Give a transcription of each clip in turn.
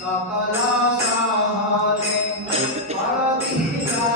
Sakala sahale paradisa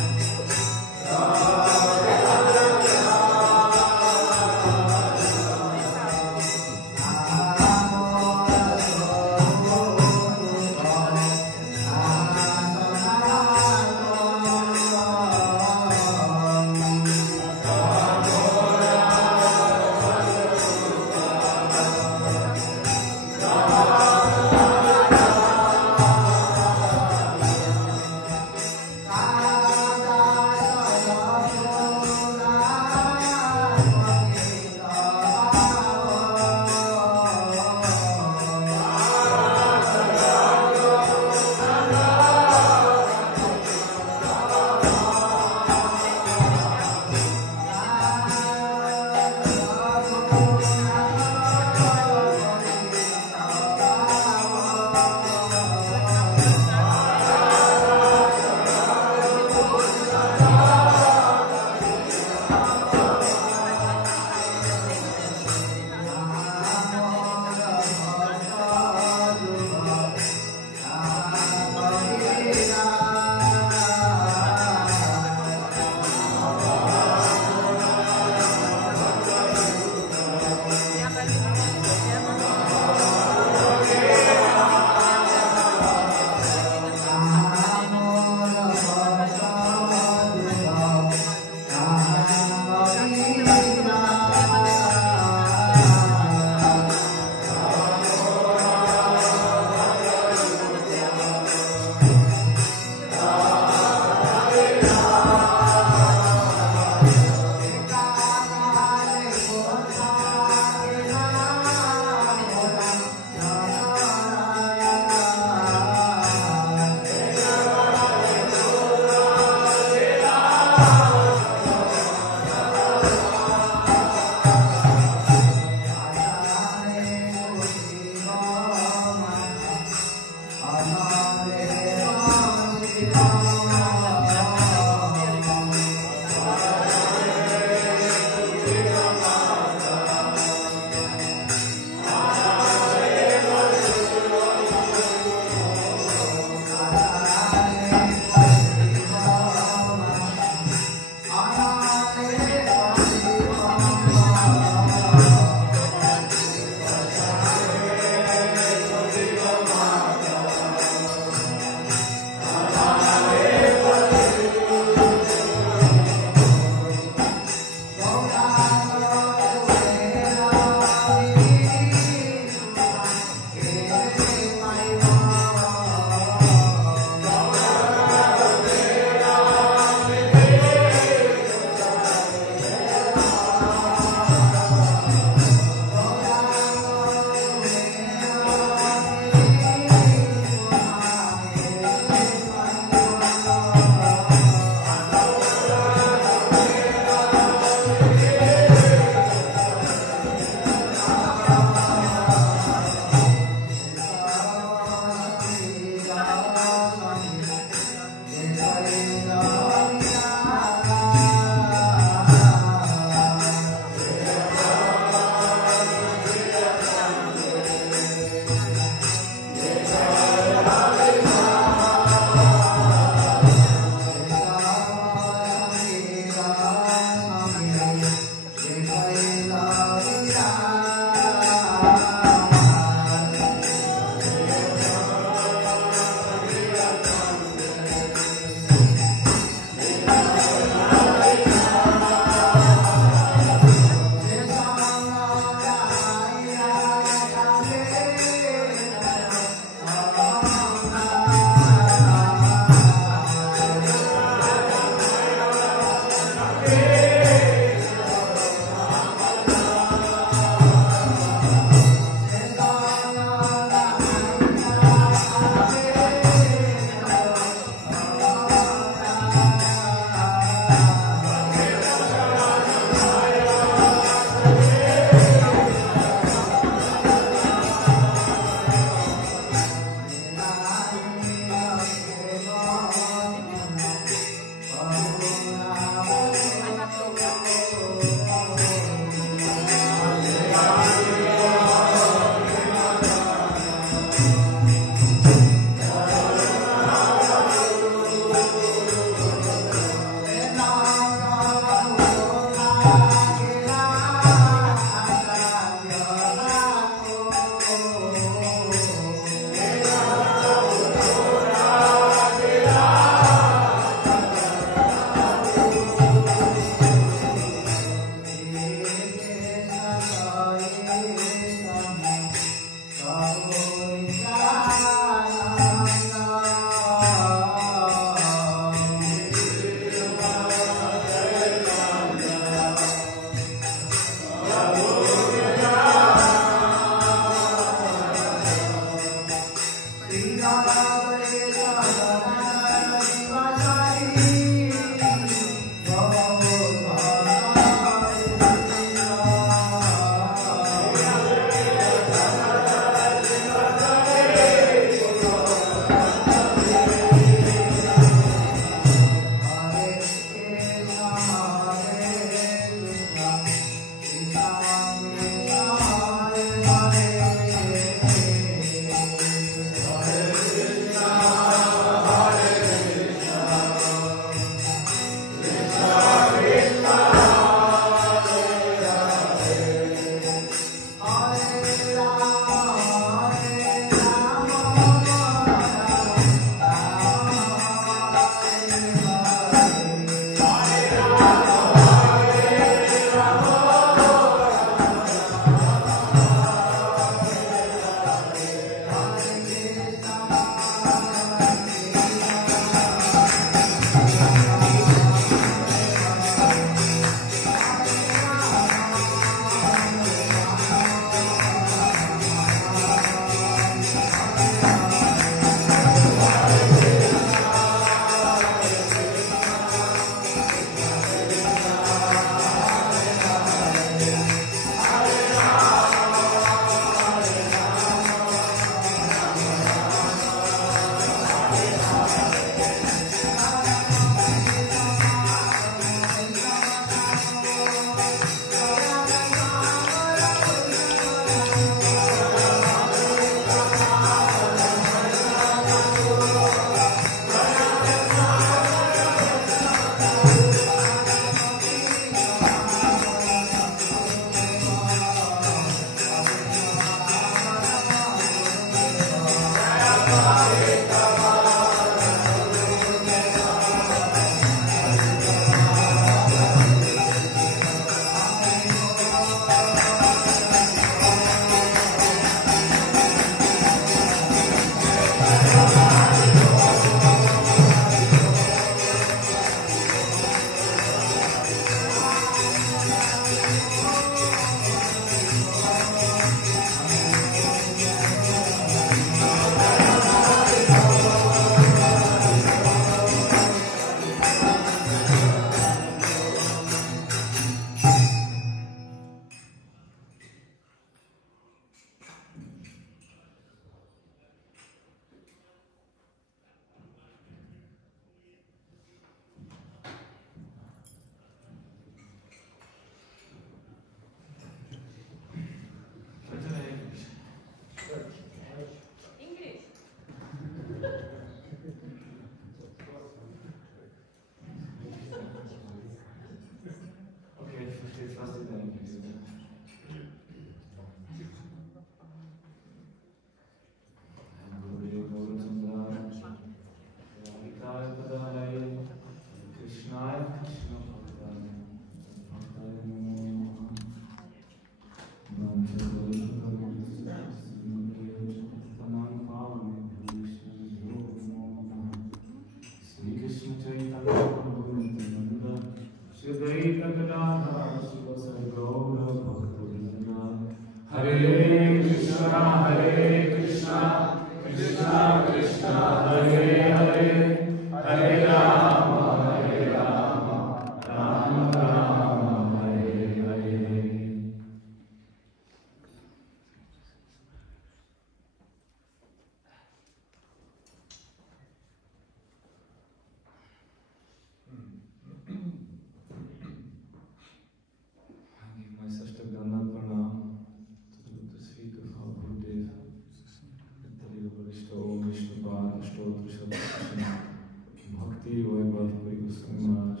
Bhakti, Goswami Maharaj,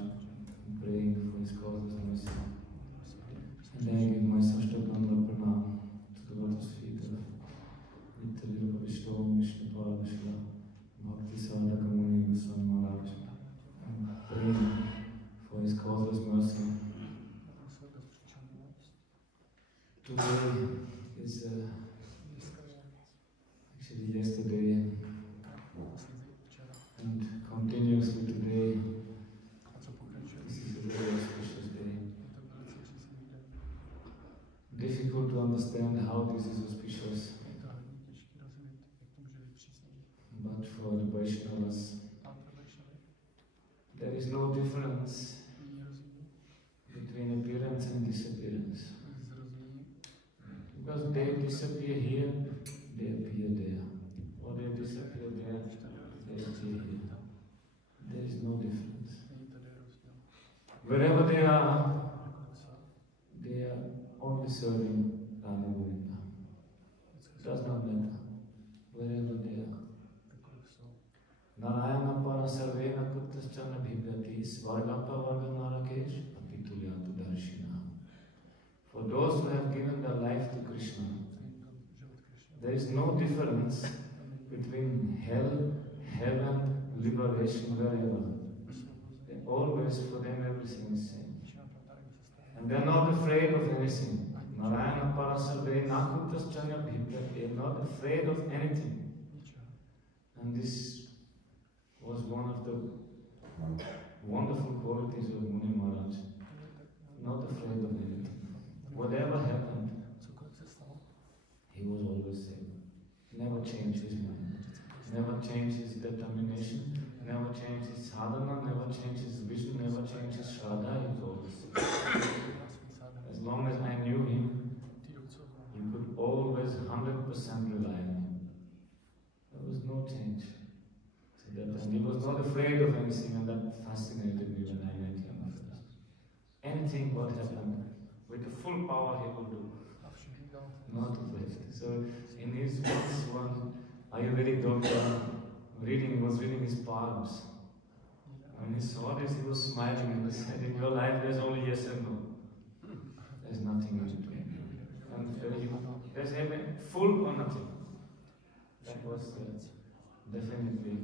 praying for his causes and mercy. And I give my Sadhaka pranam to the lotus feet of Nitya, Lila, Visnupad, Bhakti, Sadhaka, Muni, Goswami Maharaj. I'm praying for his causeless mercy. Today is actually yesterday and continuously today. This is a very auspicious day. Difficult to understand how this is auspicious, but for the Vaishnavas, there is no difference between appearance and disappearance. Because they disappear here, they appear there. Or they disappear there, they appear here. There is no difference. Wherever they are only serving Radha Govinda. It does not matter. Wherever they are. Narayana para sarvena kuttaschana bhivyati svargapa varga narakesh apitulyatu darshina. For those who have given their life to Krishna, there is no difference between hell, heaven, liberation, wherever. They always, for them, everything is same. And they are not afraid of anything. Narayana Parasarve Nakuttaschanya Bhipya, they are not afraid of anything. And this was one of the wonderful qualities of Muni Maharaj. Not afraid of anything. Whatever happened, he was always same. Never changed his mind. Never changed his determination. Never changed his sadhana. Never changed his vision. Never changed his shraddha. He was always same. As long as I knew him, you could always 100% rely on him. There was no change. So that he was not afraid of anything, and that fascinated me when I met him first. Anything what happened, with the full power he will do. Not afraid. So in his one Ayurvedic doctor was reading his palms. When he saw this, he was smiling and he said, in your life there's only yes and no. There's nothing in between. And there's heaven full or nothing. That was definitely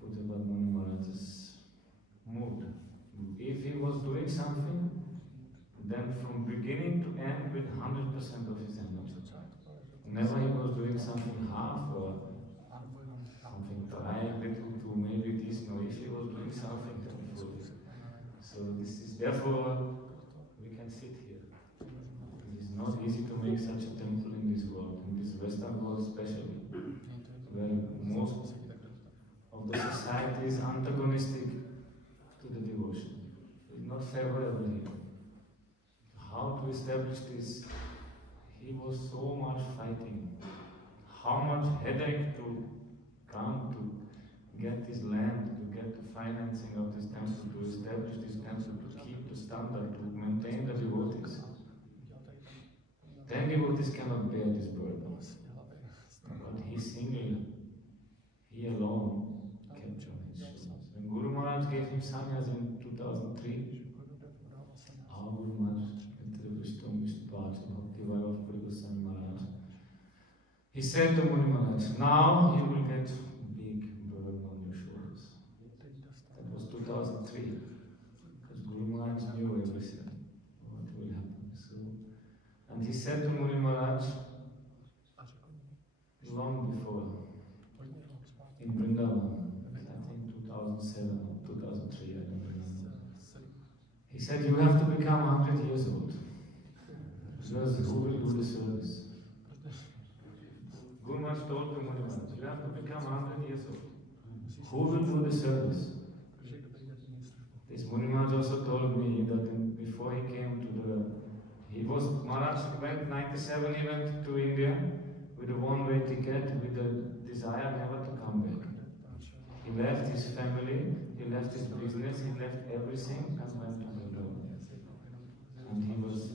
Pujapat Muni Maharaj's mood. If he was doing something, then from beginning to end with 100% of his energy. Never he was doing something half or something try a little to maybe this. No, if he was doing something full. So this is therefore we can sit here. It is not easy to make such a temple in this world, in this Western world especially, where most of the society is antagonistic to the devotion. It's not favorable here. How to establish this? He was so much fighting. How much headache to come to get this land, to get the financing of this temple, to establish this temple, to keep the standard, to maintain the devotees. 10 devotees cannot bear this burden. But he single, he alone kept on his shoulders. When Guru Maharaj gave him sannyas in 2003, our Guru Maharaj, Visnupad, Bhakti, Goswami Maharaj, he said to Muni Maharaj, now you will get big burden on your shoulders. That was 2003, because Guru Maharaj knew everything, what will happen. So, and he said to Muni Maharaj, long before, in Vrindavan, I think 2007 or 2003, I don't remember. He said, you have to become 100 years old. Because who will do the service? Guru Maharaj told to Muni Maharaj, you have to become 100 years old. Who will do the service? This Muni Maharaj also told me that before he came to Maharaj went 97, he went to India with a one-way ticket, with the desire never to come back. He left his family, he left his business, he left everything and went to the Lord. And he was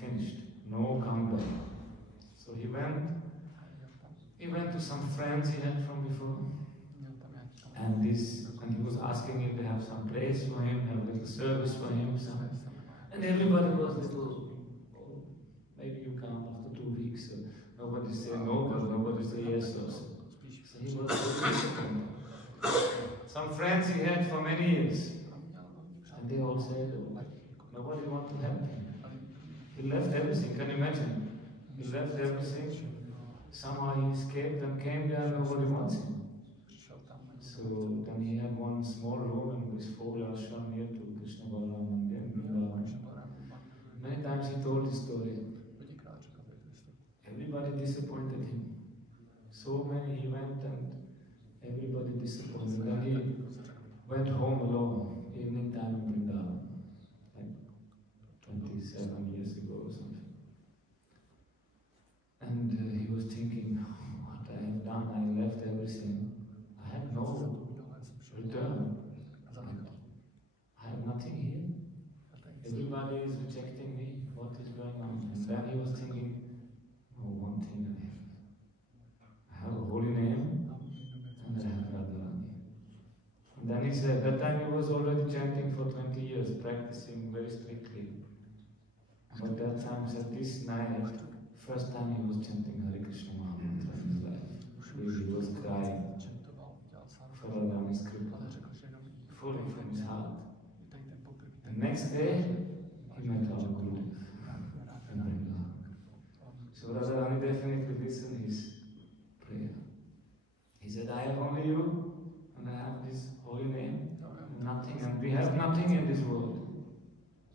finished, no comeback. So he went to some friends he had from before, and he was asking if they have some place for him, have a little service for him, and everybody was little, oh, maybe you come after 2 weeks. So nobody said no, but nobody said yes also. So he was disappointed. Some friends he had for many years, and they all said, oh, nobody wanted to help him. He left everything, can you imagine? He left everything. Somehow he escaped and came there, nobody wants him. So then he had one small room in this ashram near to Krishna Balaram Mandir. Many times he told this story. Everybody disappointed him. So many he went and everybody disappointed. Then he went home alone, evening time in Vrindavan, like 27 years ago or something. And he was thinking, what I have done, I left everything. I have no return. I have nothing here. Everybody is rejecting me. What is going on? And then he was thinking, oh, one thing I have. I have a holy name and I have Radha. And then he said, that time he was already chanting for 20 years, practicing very strictly. But that time, at this night, first time he was chanting Hare Krishna Mahamantra in his life. He was crying for Radha's kripa, fully from his heart. And next day, he met our Guru. So Radharani definitely listened his prayer. He said, I have only you, and I have this holy name, nothing, and we have nothing in this world.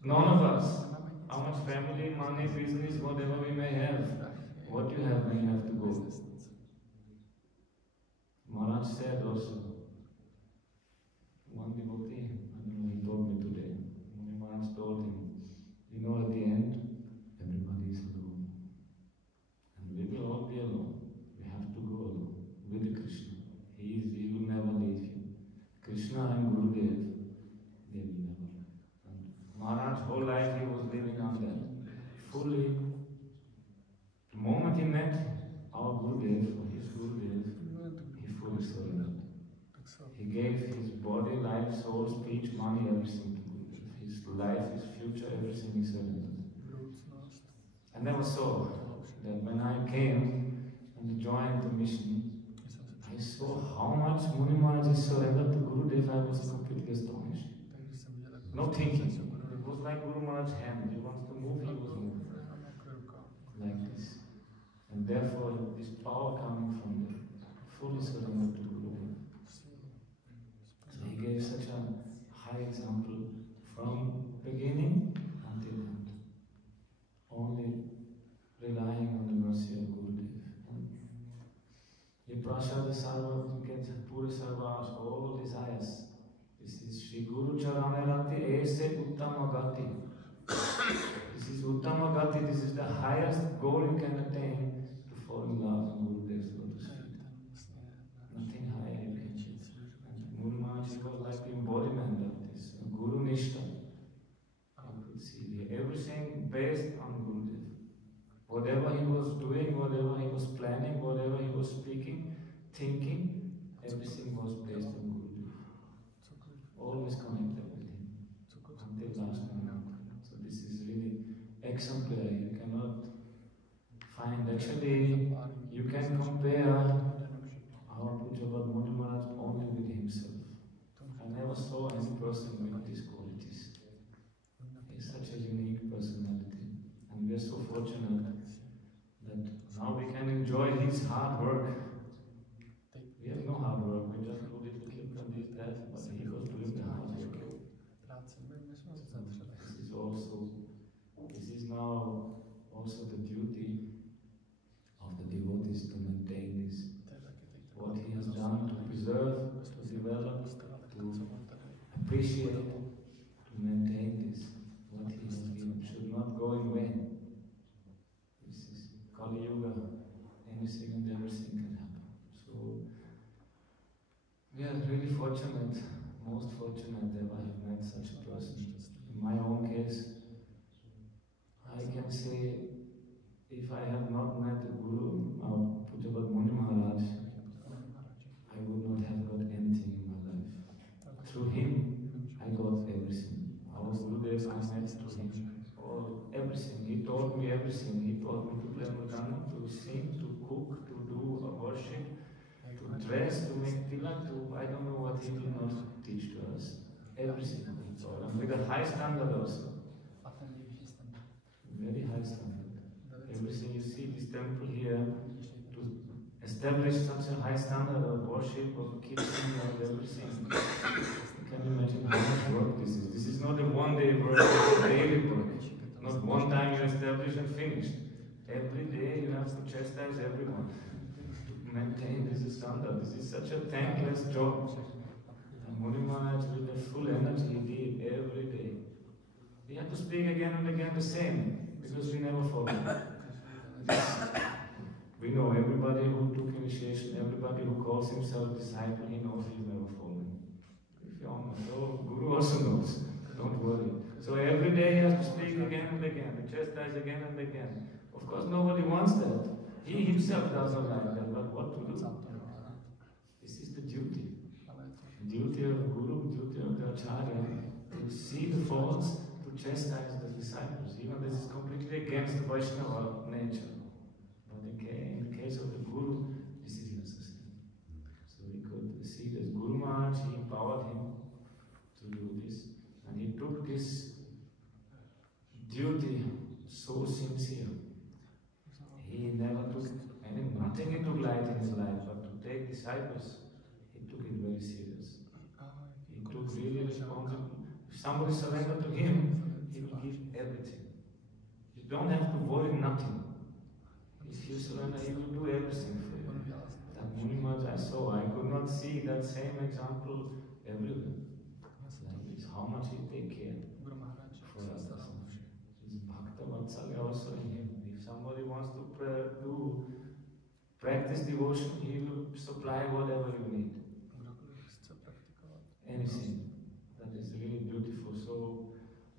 None of us. How much family, money, business, whatever we may have, what you have when you have to go. Maharaj said also, one devotee, I don't know, he told me today, Maharaj told him, you know, at the end, everybody is alone. And we will all be alone. We have to go alone with Krishna. He will never leave you. Krishna and Gurudev, they will never leave. Maharaj's whole life he was living on that. Fully. The moment he met our Gurudev, or his Gurudev, he fully surrendered. He gave his body, life, soul, speech, money, everything to Gurudev. His life, his future, everything he surrendered. And that was so that when I came and joined the mission, I saw how much Muni Maharaj surrendered to Gurudev. I was completely astonished. No thinking. It was like Guru Maharaj's hand. He wants to move, he was moving. Like this. And therefore, this power coming from the fully surrendered to Guru. So he gave such a high example from beginning until end. Only relying on the mercy of Gurudev. Ye prasada sarva gets pure sarvas, all desires. This is Shri Guru Charanarati Ese Uttama Gati. This is Uttama Gati, this is the highest goal you can attain to fall in love with Gurudev's lotus feet. Nothing higher you can achieve. And Muni Maharaj was like the embodiment of this. Guru Nishta. You could see everything based on Gurudev. Whatever he was doing, whatever he was planning, whatever he was speaking, thinking, everything was based on Gurudev. Always connected with him until last moment. So this is really exemplary. You cannot find. Actually, you can compare our Pujapat Muni Maharaj only with himself. I never saw any person with these qualities. He is such a unique personality, and we are so fortunate that now we can enjoy his hard work. We have no hard work. We just do little clip and this, that, but he was doing the hard work. This is now also the duty of the devotees to maintain appreciate, to maintain this, what he has given, should not go in vain. This is Kali Yuga, anything and everything can happen. So, we are really fortunate, most fortunate that I have met such a person. In my own case, I can say, if I had not met the Guru, Muni Maharaj, I would not have got anything in my life. Through him, I got everything. Our Gurudev, I met through him. Everything. He taught me everything. He taught me to play Mridanga, to sing, to cook, to do a worship, to dress, to make tilak, to I don't know what he did not teach to us. Everything he taught. And with a high standard also. Very high standard. Everything you see, this temple here, to establish such a high standard of worship, of kitchen, of everything. You can imagine how much work this is. This is not a one-day work, it's a daily work. Not one time you establish and finish. Every day you have to chastise everyone to maintain this standard. This is such a thankless job. And Muni Maharaj, with the full energy, he did every day. He had to speak again and again the same, because we never forget. We know everybody who took initiation, everybody who calls himself disciple, he knows he's never fallen. If you all know, so Guru also knows. Don't worry. So every day he has to speak again and again, to chastise again and again. Of course, nobody wants that. He himself doesn't like that, but what to do? This is the duty. The duty of the Guru, the duty of the Acharya, to see the faults, to chastise the disciples. Even this is completely against the Vaishnava nature. But in the case of the Guru, this is necessary. So we could see that Guru Maharaj, he empowered him to do this. And he took this duty so sincere. He never took nothing he took light in his life, but to take disciples, he took it very serious. He took really responsibility. If somebody surrendered to him, he will give everything. You don't have to worry nothing. If you surrender, he will do everything for you. That Muni Maharaj I saw, I could not see that same example everywhere. How much he take care for us. His Bhakta Vatsalya also in him. If somebody wants to practice devotion, he will supply whatever you need. Anything. That is really beautiful. So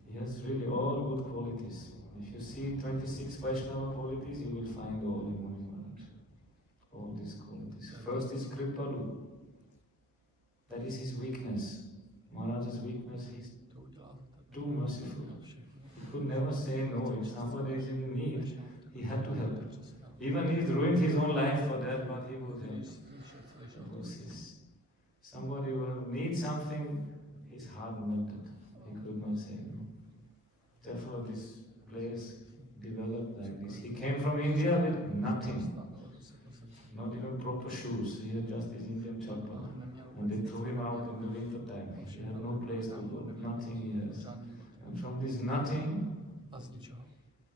he has really all good qualities. If you see 26 Vaishnava qualities, you will find all in Muni Maharaj. All these qualities. First is Kripalu. That is his weakness. Maharaj's weakness is too merciful. He could never say no. If somebody is in need, he had to help. Even he ruined his own life for that, but he would help. Somebody will need something, his heart melted. He could not say no. Therefore, this place developed like this. He came from India with nothing. Not even proper shoes. He had just his Indian chappal. And they threw him out in the winter time. He had no place to go, nothing he has. And from this nothing,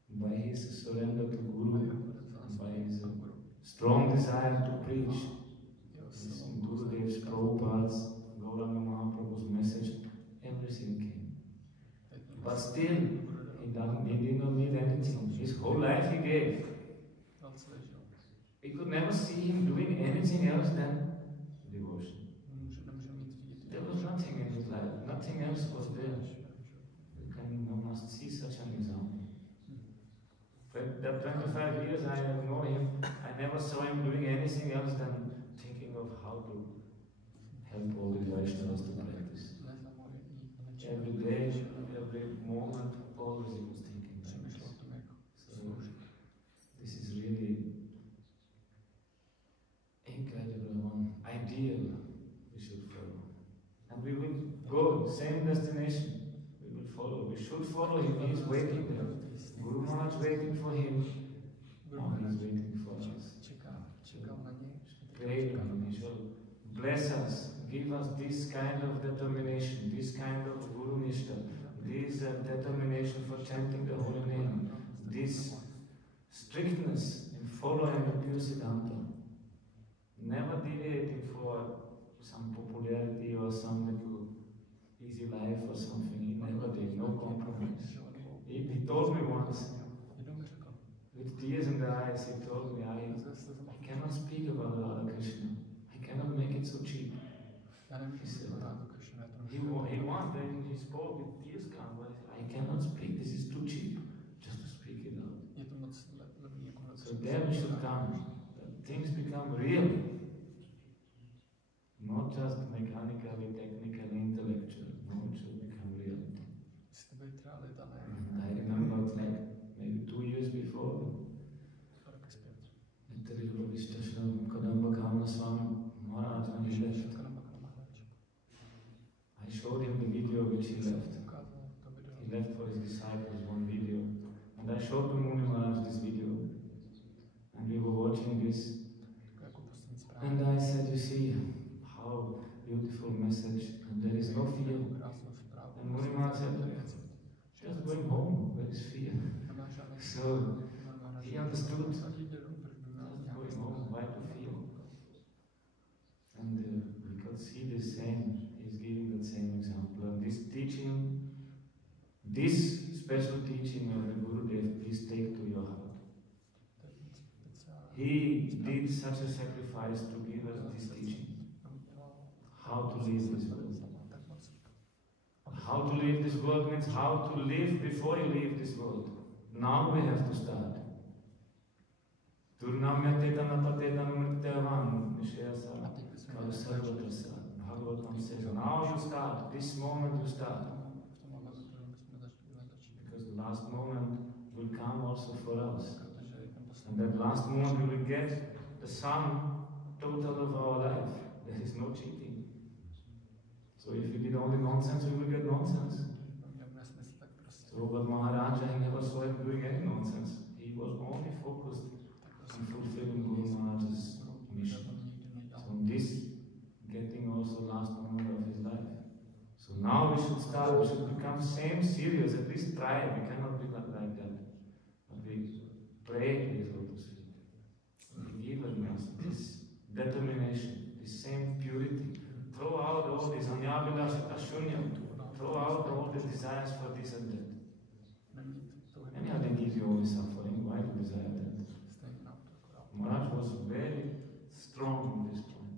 by his surrender to Guru, and by his strong desire to preach, his Gurudev's Prabhupada's, Gauranga Mahaprabhu's message, everything came. But still, he did not need anything. His whole life he gave. We could never see him doing anything else than devotion. There was nothing in his life, nothing else was there. You must see such an example. But that 25 years I have known him, I never saw him doing anything else than thinking of how to help all the Vaishnavas to practice. Every day, every moment, always he was thinking like this. So, this is really incredible one, ideal we should follow. And we will go, same destination. Follow. We should follow him. He is waiting there. Guru Maharaj waiting for him. Now he is waiting for us. Pray to him. He shall bless us. Give us this kind of determination, this kind of Guru Nishta, this determination for chanting the holy name, this strictness in following the pure Siddhanta. Never deviating for some popularity or some little easy life. life or something. He never did, no compromise. He told me once, with tears in the eyes, he told me, I cannot speak about Radha Krishna. I cannot make it so cheap. He said, he wanted, and he spoke with tears come, but I cannot speak, this is too cheap, just to speak it out. So there we should come, that things become real. Not just mechanically, technically, intellectual. No, it should become real. And I remember like maybe 2 years before, at the Pravista Maharaj, when he left, I showed him the video which he left. He left for his disciples one video. And I showed the Muni Maharaj this video. And we were watching this. And I said, you see, how beautiful message, and there is no fear. And Muni Maharaj said, just going home, where is fear? So he understood, just going home, why to fear? And we could see the same, he's giving that same example. And this teaching, this special teaching of the Gurudev, please take to your heart. He did such a sacrifice to give us this teaching. How to live this world. How to live this world means how to live before you leave this world. Now we have to start. Bhagavatam says, now you start, this moment you start. Because the last moment will come also for us. And that last moment we will get the sum total of our life. There is no cheating. So if we did only nonsense, we will get nonsense. So but Maharaj, he never saw him doing any nonsense. He was only focused on fulfilling Guru Maharaj's mission. So in this, getting also last moment of his life. So now we should start, we should become same serious, at least try. We cannot be like that. But we pray, so to speak. Give us this determination, this same purity. Throw out all this anyavilasha shunyam. Throw out all the desires for this and that. Many of them give you only suffering. Why do you desire that? Maharaj was very strong on this point.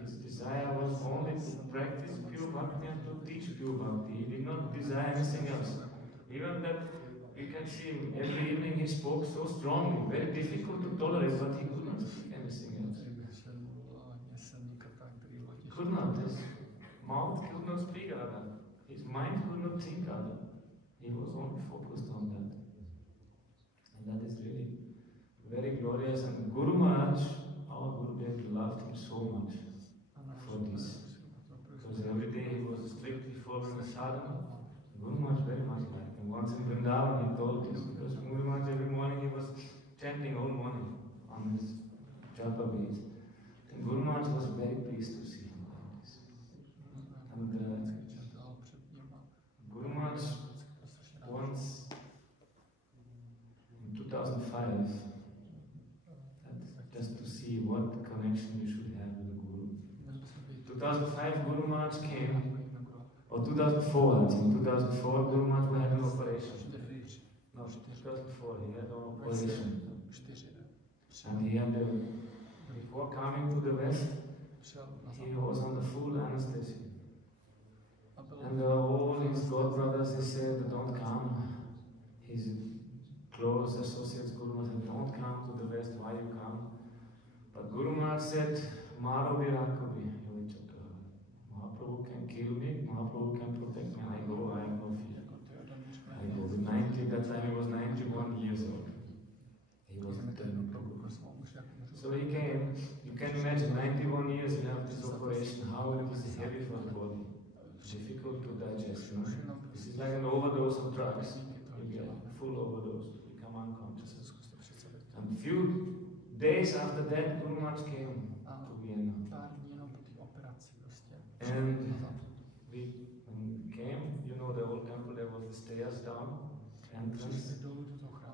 His desire was only to practice pure bhakti and to teach pure bhakti. He did not desire anything else. Even that you can see him every evening he spoke so strongly, very difficult to tolerate, but he could not speak anything else. He could not. His mouth could not speak Radha. His mind could not think Radha. He was only focused on that. And that is really very glorious. And Guru Maharaj, our Gurudev, loved him so much for this. Because every day he was strictly following the sadhana. Guru Maharaj very much liked him. Once in Vrindavan he told this, because Guru Maharaj every morning he was chanting all morning on his japa beads. And Guru Maharaj was very pleased to see him like this. And Guru Maharaj once in 2005, just to see what connection you should have with the Guru. 2005 Guru Maharaj came, or 2004 I think, 2004 Guru Maharaj had an operation. No, 2004 he had an operation. And he had before coming to the West, he was under full anesthesia. And all his godbrothers, they said, don't come. His close associates, Guru Maharaj said, don't come to the West, why you come? But Guru Maharaj said, Maro Virakobi. Mahaprabhu can kill me, Mahaprabhu can protect me. I go, I have no fear. I go. With 90, that time he was 91 years old. He was eternal Prabhu. So he came, you can imagine 91 years you have this operation, how it is heavy for the body. Difficult to digest. You know? This is like an overdose of drugs. You get a full overdose, you become unconscious. And few days after that, Guru Maharaj came to Vienna. And we came, you know, the old temple, there was the stairs down, entrance.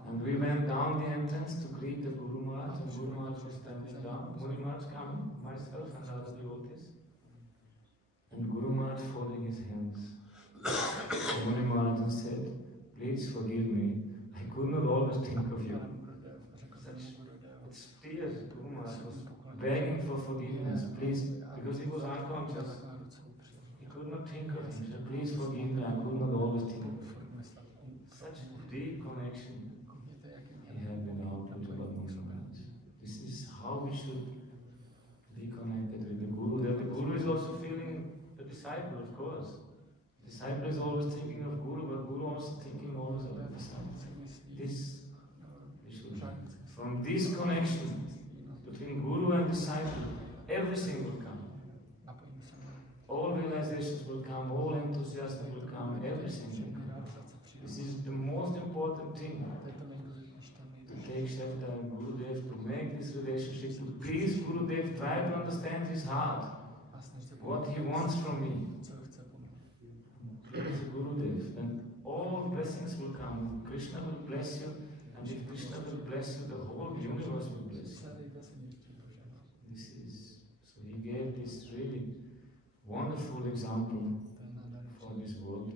And we went down the entrance to greet the Guru Maharaj, and Guru Maharaj was standing down. Muni Maharaj coming, myself and other devotees. And Guru Maharaj folding his hands. Muni Maharaj said, please forgive me, I could not always think of you. Such tears, Guru Maharaj was begging for forgiveness, please, because he was unconscious. He could not think of him. He said, please forgive me, I could not always think of you. Such deep connection he had with our Pujya Muni Maharaj. This is how we should be connected with the Guru. That the Guru is also feeling the disciple, of course. The disciple is always thinking of Guru, but Guru also thinking always of the disciple. This we should learn. From this connection between Guru and disciple, everything will come. All realizations will come, all enthusiasm will come, everything will come. This is the most important thing. To take shelter and Gurudev, to make this relationship, to please Gurudev, try to understand his heart, what he wants from me. Please Gurudev, then all blessings will come. Krishna will bless you, and if Krishna will bless you, the whole universe will bless you. This is, so he gave this really wonderful example for this world,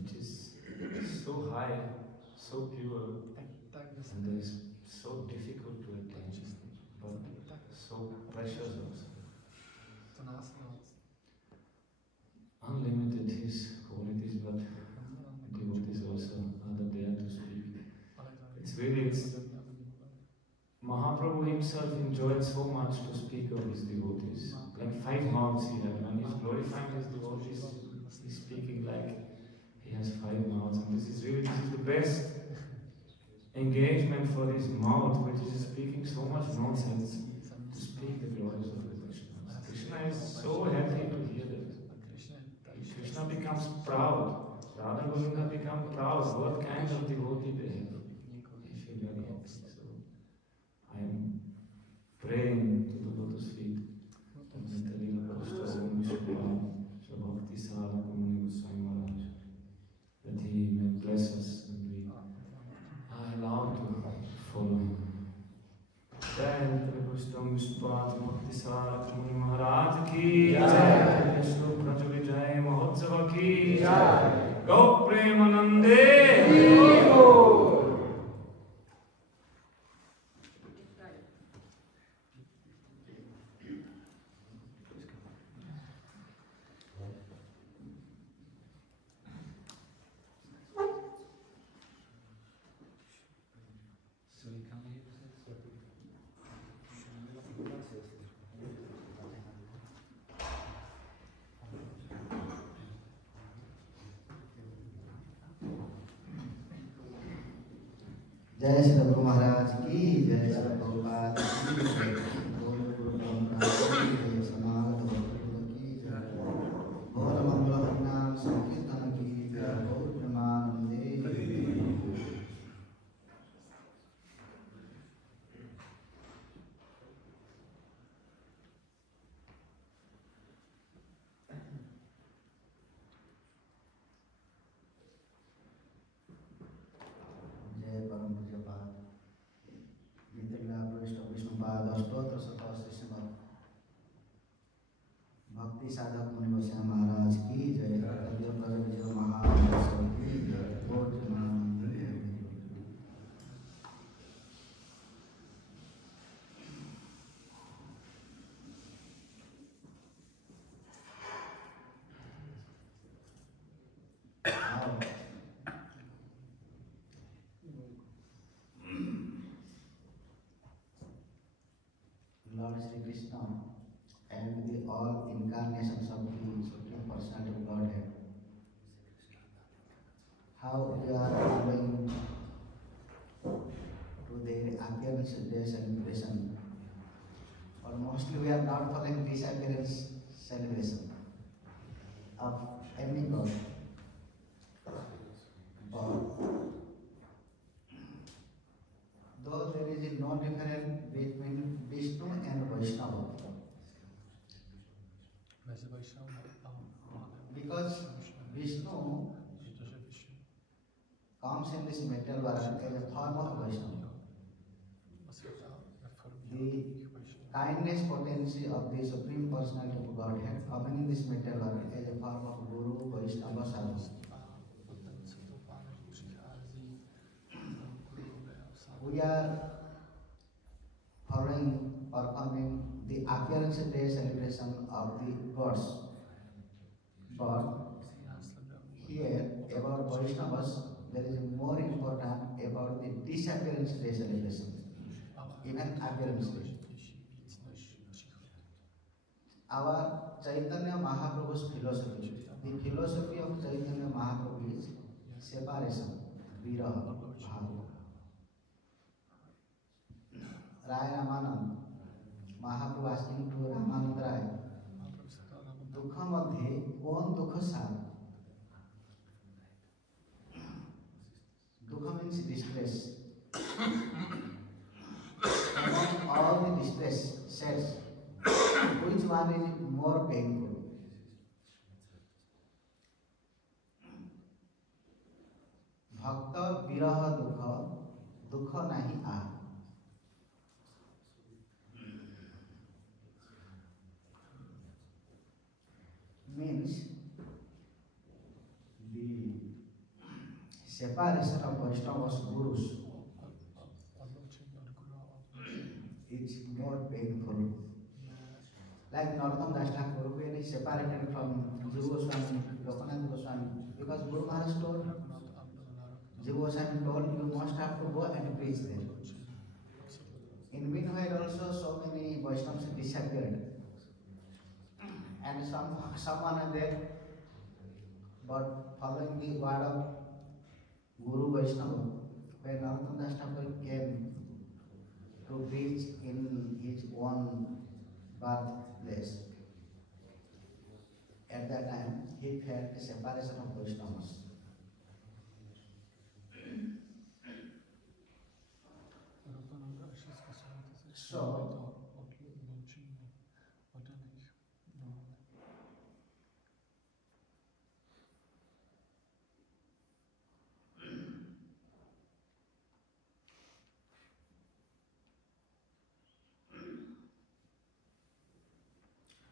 which is so high, so pure, and is so difficult to attain, but so precious also. Unlimited his qualities, but devotees also are there to speak. It's really, Mahaprabhu himself enjoyed so much to speak of his devotees. Like 5 mouths he had. When he's glorifying his devotees, he's speaking like he has 5 mouths. And this is the best engagement for his mouth, which is speaking so much nonsense, to speak the glories of Krishna. Krishna is so happy to hear that. Krishna becomes proud. Radha Govinda become proud. What kind of devotee they have? They feel very happy. So I am praying to the lotus feet of Nitya, Lila, Goswami, Visnupad, Bhakti, Sadhaka, Muni, Goswami, Maharaj, that he may bless us and we are allowed to follow him. Jai Nitya, Goswami, Visnupad, Bhakti, Sadhaka, Muni, Maharaj ki Jai, Vraja Vijaya Mahotsava ki Jai, Gau Premanande जय श्री गुरु महाराज की जय, श्री प्रभुपाद की जय, बोल गुरु महाराज की जय, समागत भक्तों की जय, बोल मंगल हरिनाम संकीर्तन की जय, बोल प्रेमानंदे। विष्णुपाद अष्टोत्तर शतकों श्रीमद भक्ति साधक मुनि गोस्वामी महाराज की जय, व्रजा विजय महामहोत्सव की जय, बोल Lord Sri Krishna and the all incarnations of the Supreme Personality of Godhead, how we are going to the appearance day celebration, or mostly we are not following this appearance celebration of any God. But though there is no difference between Vishnu and Vaishnava, because Vishnu comes in this material world as a form of Vaishnava. The kindness potency of the Supreme Personality of Godhead coming in this material world as a form of Guru, Vaishnava, Sadhu. We are performing the appearance day celebration of the gods. But here about Vaishnavas, there is more important about the disappearance day celebration, even appearance day. Our Chaitanya Mahaprabhu's philosophy, the philosophy of Chaitanya Mahaprabhu is separation, Viraha, Bhava. Rai Ramanand, Mahaprabhu asking to Ramanand Rai, Dukha Madhe, Kon Dukha Sar? Dukha means distress. Among all the distress sets, which one is more painful? Bhakta Viraha Dukha, Dukha Nahi Aa. Means the separation of Vaishnavas Gurus is more painful. Like Narottam Das Thakur, when he separated from Jiva Goswami, Lokanath Goswami, because Guru Maharaj told, Jiva Goswami told, you must have to go and preach there. In meanwhile also so many Vaishnavas disappeared. And someone are there, but following the word of Guru Vaishnava, when Narottam Das Thakur came to preach in his own birthplace, at that time he felt the separation of Vaishnavas. So,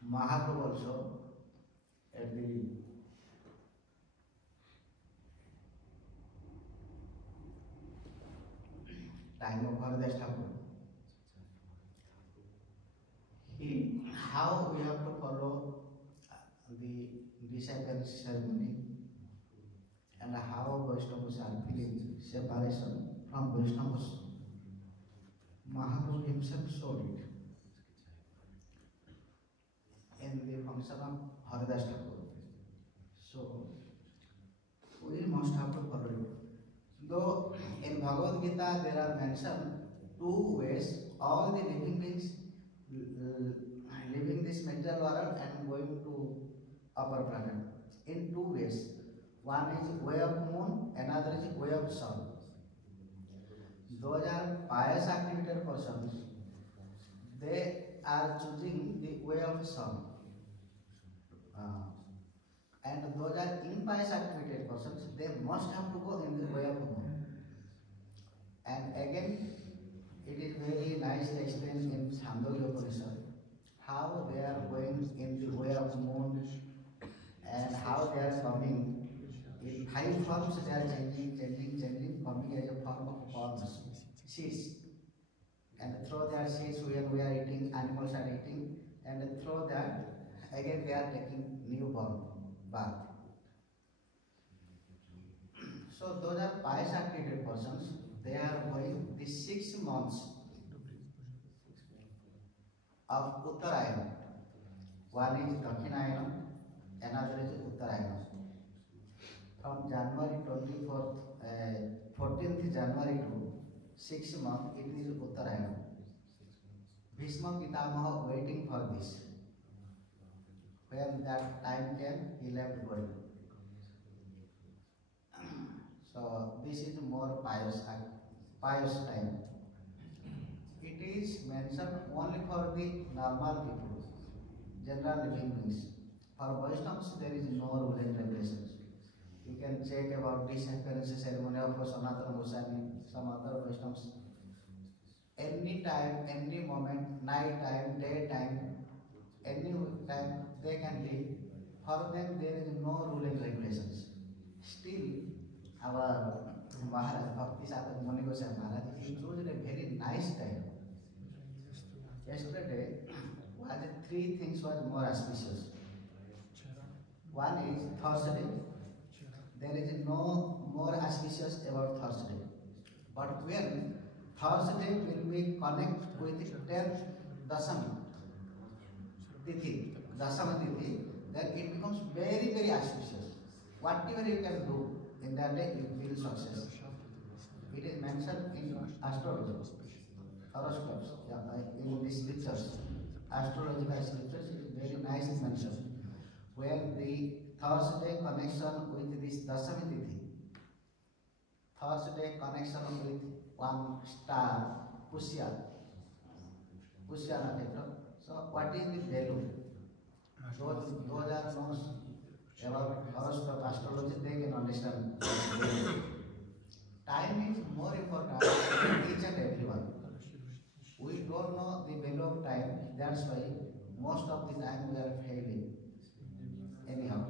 Mahaprabhu also at the time of Bharadas Thakur, how we have to follow the discipleship ceremony and how Vaishnavas are feeling separation from Vaishnavas. Mahaprabhu himself showed it in the function of Haridas Thakur. So, we must have to follow it. Though in Bhagavad Gita there are mentioned two ways, all the living beings leaving this material world and going to upper planet. In two ways. One is way of moon, another is way of sun. Those are pious activated persons. They are choosing the way of sun. And those are impious activated persons, they must have to go in the way of moon. And again, it is very nicely explained in Chandogya Upanishad how they are going in the way of moon and how they are coming in 5 forms. They are changing, coming as a form of palms, seeds. And through their seeds, when we are eating, animals are eating, and through that, again they are taking newborn birth. So those are pious activated persons. They are going the 6 months of Uttarayana. One is Dakhinayana, another is Uttarayana. From January 14th January to 6 months, it is Uttarayana. Bhishma Pitamaha waiting for this. When that time came, he left world. So this is more pious time. It is mentioned only for the normal people, general living beings. For Vaishnavas, there is no rule and regulations. You can check about disappearance ceremony of Sanatana Goswami, some other Vaishnavas. Any time, any moment, night time, daytime, any time they can live. For them there is no rule and regulations. Still, our Maharaj, Bhakti Sadhaka Muni Goswami Maharaj, he chose a very nice time. Yesterday, three things was more auspicious. One is Thursday. There is no more auspicious about Thursday. But when Thursday will be connect with 10th Dasami Tithi, then it becomes very, very auspicious. Whatever you can do in that day, you will success. It is mentioned in astrology, horoscopes, in these scriptures. Astrological scriptures, it is very nicely mentioned. When the Thursday connection with this Dasami Tithi, Thursday connection with one star, Pushya Nakshatra. So what is the value? Those are known about horoscope astrology, they can understand. Time is more important for each and everyone. We don't know the value of time, that's why most of the time we are failing. Anyhow,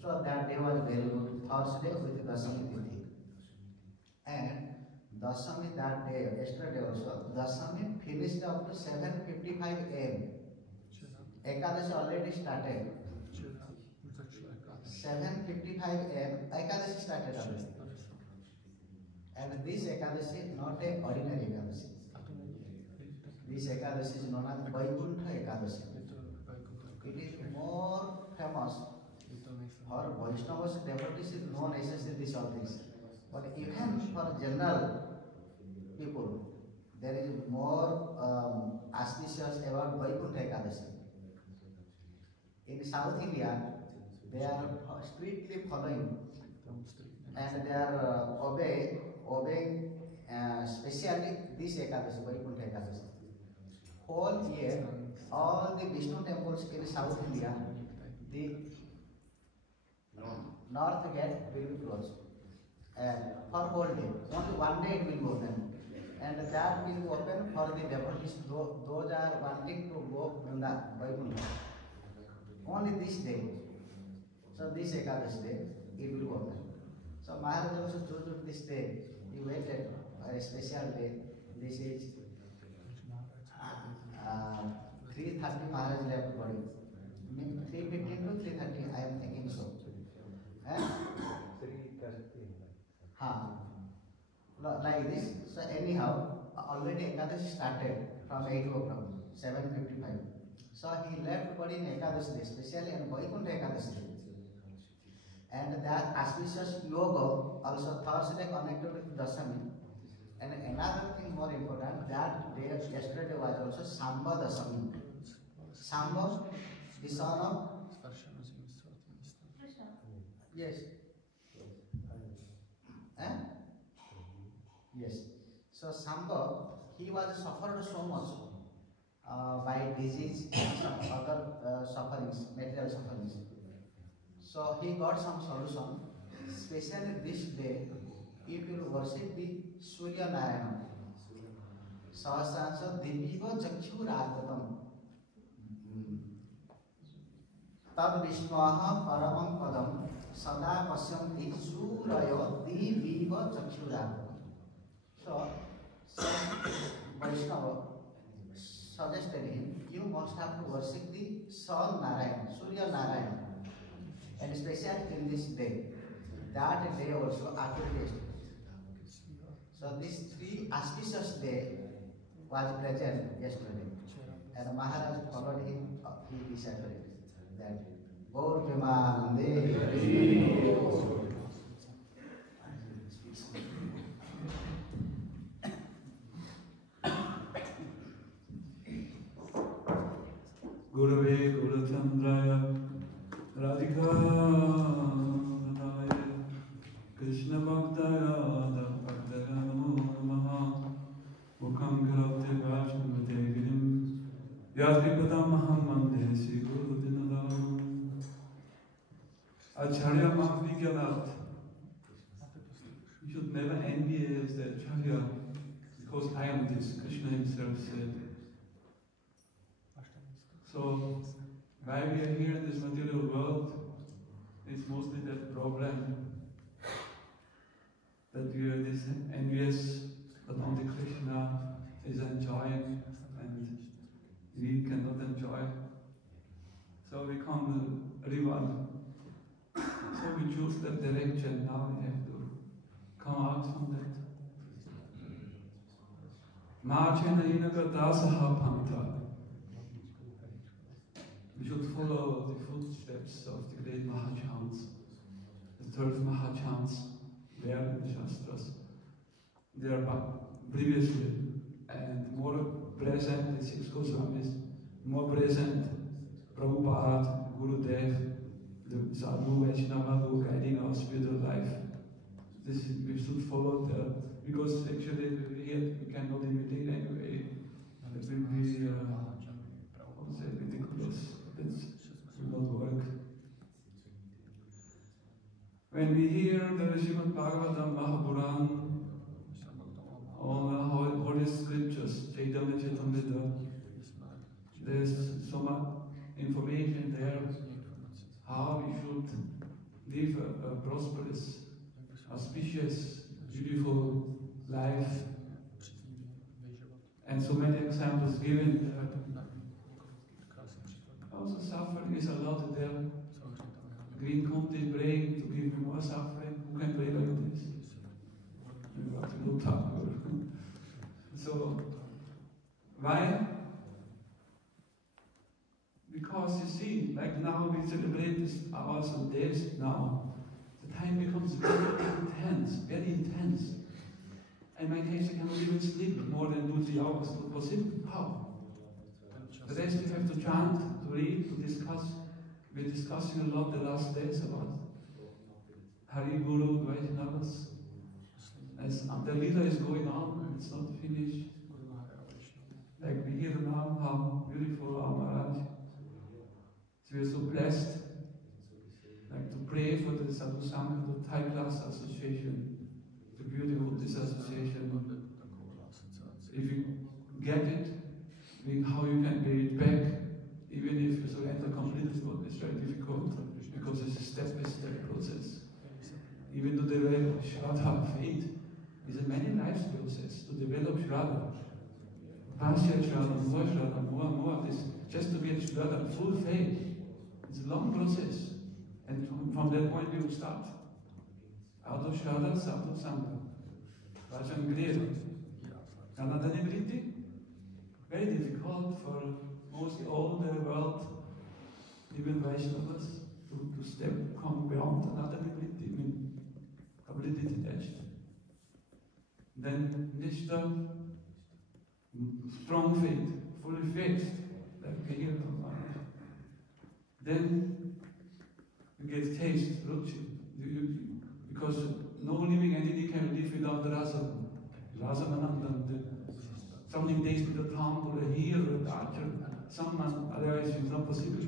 so that day was very good. Thursday with Dasami Tithi. And Dasami that day, yesterday also, Dasami finished up to 7:55 am. Ekadashi already started. 7:55 am, Ekadashi started already. And this Ekadashi not a ordinary Ekadashi. This Ekadashi is known as Vaikuntha Ekadashi. It is more famous for Vaishnavas, devotees is no necessary these all things. But even for general people, there is more auspicious about Vaikuntha Ekadashi. In South India, they are strictly following and they are obeying especially this Ekadashi, Vaikuntha Ekadashi. Whole year, all the Vishnu temples in South India, the north gate will be closed. For whole day, only one day it will be open, and that will be open for the devotees. Those are wanting to go Vaikuntha. Only this day. So this Ekadashi day, it will be open. So Maharaj also chose this day. He waited for a special day. This is 3:30 Maharaj left body. 3:15 to 3:30, I am thinking so. 3:30. Like this. So anyhow, already Ekadashi started from 8 o'clock, 7:55. So he left body in Ekadashi day, especially in Vaikuntha Ekadashi day. And that auspicious yoga also Thursday connected with Dasami. And another thing more important, that day yesterday was also Samba Dasami. Samba, the son of yes. Yes. So Samba, he was suffered so much by disease and some other sufferings, material sufferings. So he got some solution. Especially this day, if you worship the Surya Narayana, Sahasransa Diviva Chakshuradatam Tad Vishwaha Paramam Padam Sada Pasyanti Surayo Diviva Chakshuradatam. So, Vaishnava suggested him, you must have to worship the Sun Narayana, Surya Narayana. And especially in this day, that day also accurate. So this 3 auspicious day was present yesterday, and Maharaj followed him. He decided that Gaur Premanande. Gurave Gurachandraya Radhika Krishna Bhaktaya Bhaktaya Namo Namaha Mukham Karate Vashmate Girim Yadvipatam Mahamande Sri Guru Dinadam Acharya Mahvikyanat. You should never envy as the Acharya because I am this, Krishna himself said. So, why we are here in this material world is mostly that problem that we are this envious that only Krishna is enjoying and we cannot enjoy. So we come reward. So we choose that direction. Now we have to come out from that. Marchena inaga dasaha panta. We should follow the footsteps of the great Mahachans, the 12 Mahachans, there in the Shastras. They are previously and more present, the 6 Goswamis, more present, Prabhupada, Gurudev, the Sadhu Vaishnava who are guiding our spiritual life. We should follow that, because actually here we cannot imitate anyway. It will be ridiculous. It will not work. When we hear the Srimad Bhagavatam, Mahapuran, all the holy scriptures, Chaitanya Chaitamrita, there's so much information there how we should live a prosperous, auspicious, beautiful life. And so many examples given there. Also suffering is allowed there. Green Kunti is praying to give me more suffering. Who can pray like this? You have to look up. So, why? Because you see, like now we celebrate these hours and days now, the time becomes very intense. And my case, I cannot even sleep more than 2-3 hours. Not possible. How? The rest we have to chant, to read, to discuss. We're discussing a lot the last days about Hari Guru, Vaishnavas. As the Lila is going on, it's not finished. Like we hear now how beautiful our Maharaj. So we are so blessed, like to pray for the Sadhu Sangha, the Thai Class Association, the beauty of this association. If you get it, how you can pay it back, even if you surrender completely, but it's very difficult because it's a step-by-step process. Even to develop Shraddha, faith, is a many lives process to develop Shraddha. Partial Shraddha, more, this, just to get Shraddha, full faith. It's a long process. And from that point we will start. Out of Shraddha, Sadhu Sangha. Vajan Griya. Kanadanibriti. Very difficult for mostly all the world, even Vaishnavas, to come beyond anadanibriti, I mean, completely detached. Then Nishta, strong faith, fully fixed, like we hear from Maharaj. Then you get taste, ruchi, because no living entity can live without rasa. Rasa manandam, something tastes with the tongue or the ear or the archer, someone, otherwise it's not possible.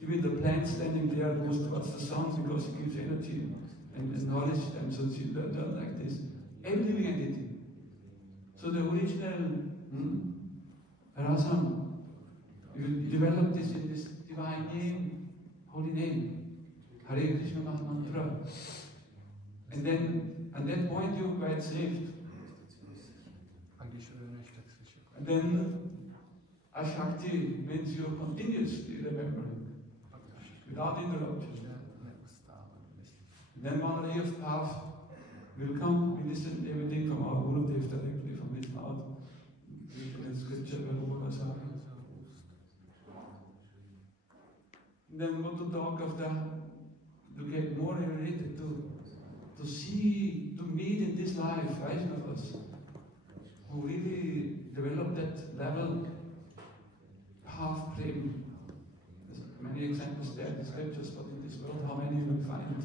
Even the plant standing there goes towards the sun because it gives energy and knowledge, and so it's done like this. Every living entity. So the original rasam, you develop this in this divine name, holy name, Hare Krishna Mahamantra. And then at that point you're quite saved. And then Ashakti means you're continuously remembering, without interruption. Then one ray of path will come. We listen everything from our Gurudev directly from his mouth. In scripture, then what to talk of that, to get more related to see, to meet in this life Vaishnavas who really develop that level, half prem. There's many examples there in the scriptures, but in this world, how many you will find?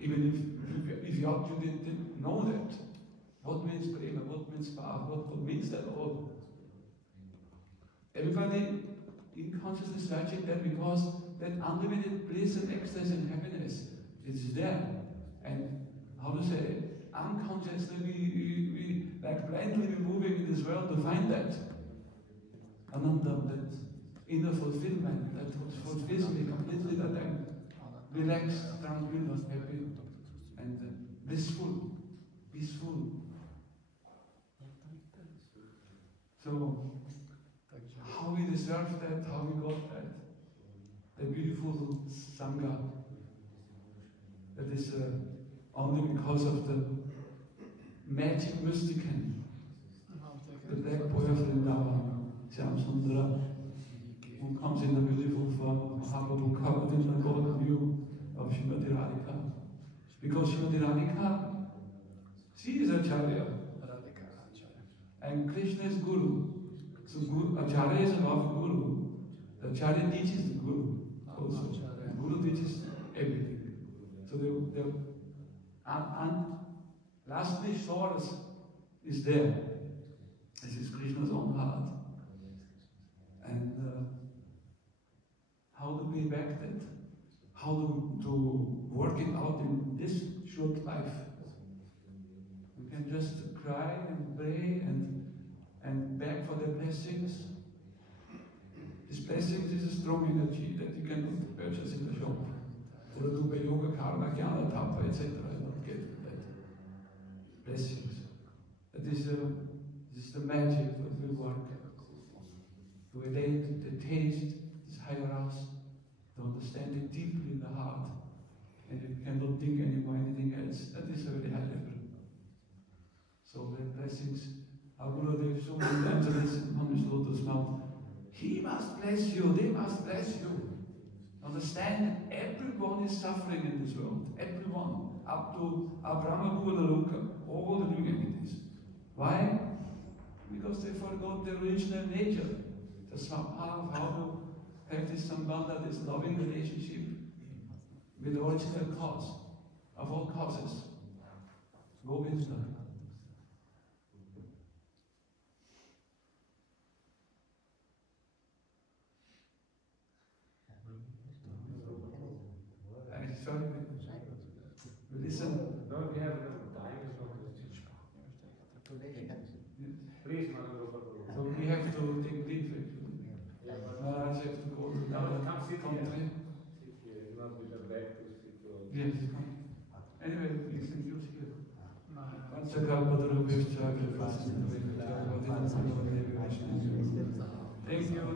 Even if you didn't know that, what means prema, what means path, what means that all? Everybody in consciousness searching that because that unlimited bliss and ecstasy and happiness is there. And how to say, unconsciously we like blindly moving in this world to find that ananda, that inner fulfillment, that fulfills me completely, that I'm relaxed, tranquil, happy, and blissful, peaceful. So, how we deserve that, how we got that, the beautiful Sangha, that is only because of the magic mystic, the black boy of Vrindavan, Shyamsundara, who comes in the beautiful form of Mahaprabhu, covered in the golden hue of Srimati Radhika. Because Srimati Radhika, she is Acharya, and Krishna is Guru. So Acharya is above Guru. The Acharya teaches the Guru also. The Guru teaches everything. So and lastly, source is there. This is Krishna's own heart. And how to pay back that? How to work it out in this short life? We can just cry and pray and beg for the blessings. These blessings is a strong energy that you cannot purchase in the shop. Or do by yoga, karma, jnana, tapa, etc. You don't get that. Blessings. That is the magic that will work. To relate, to taste this higher house, to understand it deeply in the heart, and you cannot think anymore anything else. That is a very high level. So the blessings, our Gurudev so many times on his lotus mouth, he must bless you, they must bless you. Understand, everyone is suffering in this world. Everyone, up to Abrahma Gurulaluka, all the living entities. Why? Because they forgot their original nature. The somehow how to have this sambandha, this loving relationship with the original cause of all causes, Govinda. Sorry, listen. Don't we have time? Please, so we have to take leave actually. Maharaj have to go to another country. You must be the back to sit. Yes. Anyway, please thank you here. Thank you to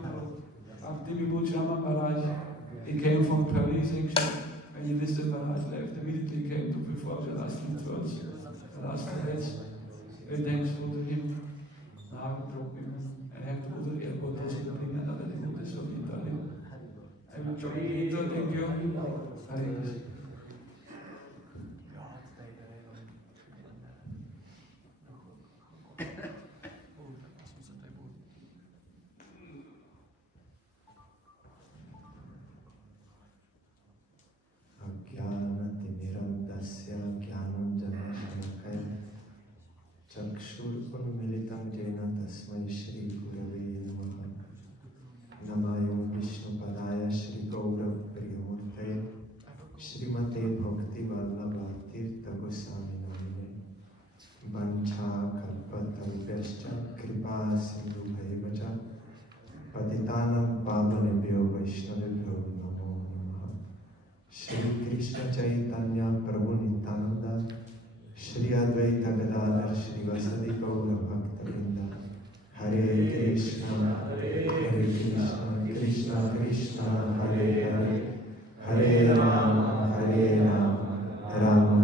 Bhakti Vibhuti Maharaj. He came from Paris actually. When he visited Maharaj left, immediately came to perform the last few words, the last words. Very thankful to him. Now I have to go to the airport to bring another devotee of Italy. I will join you later, thank you. Hare Krishna. चक्षुर्पुन्मिलितं येन तस्मै श्रीगुरवे नमः। नमामि विष्णुपदाय श्रीगौरप्रियमूर्तये श्रीमते भक्तिवल्लभातीर्थगोस्वामी नामिने। वञ्चाकल्पतरुभ्यश्च कृपा सिन्धुभैव च पतितानां पावनेभ्यो वैष्णवेभ्यो नमो नमः। श्रीकृष्ण चैतन्य प्रभु Nityanand Shri Advaita Gadadhar Shrivasadi Gaura Bhaktavinda Hare Krishna Krishna Krishna Hare Hare Hare Rama Rama Rama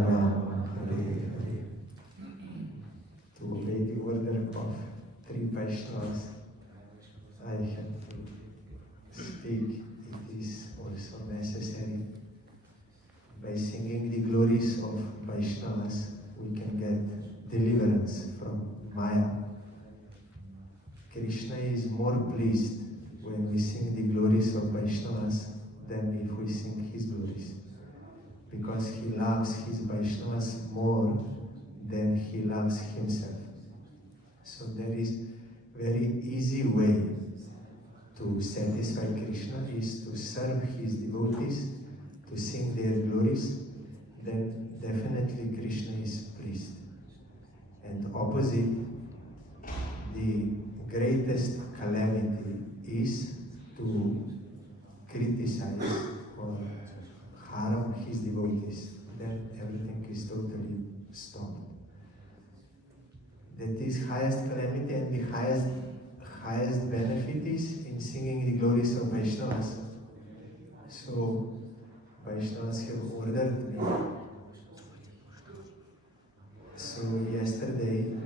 Hare Hare. To obey the order of three Vaishnavas, I have to speak. It is also necessary. By singing the glories of Vaishnavas, we can get deliverance from Maya. Krishna is more pleased when we sing the glories of Vaishnavas than if we sing his glories, because he loves his Vaishnavas more than he loves himself. So there is very easy way to satisfy Krishna is to serve his devotees, to sing their glories. Then definitely Krishna is pleased. And opposite, the greatest calamity is to criticize or harm his devotees. Then everything is totally stopped. That is highest calamity, and the highest benefit is in singing the glories of Vaishnavas. So Vaishnavas have ordered me. So yesterday,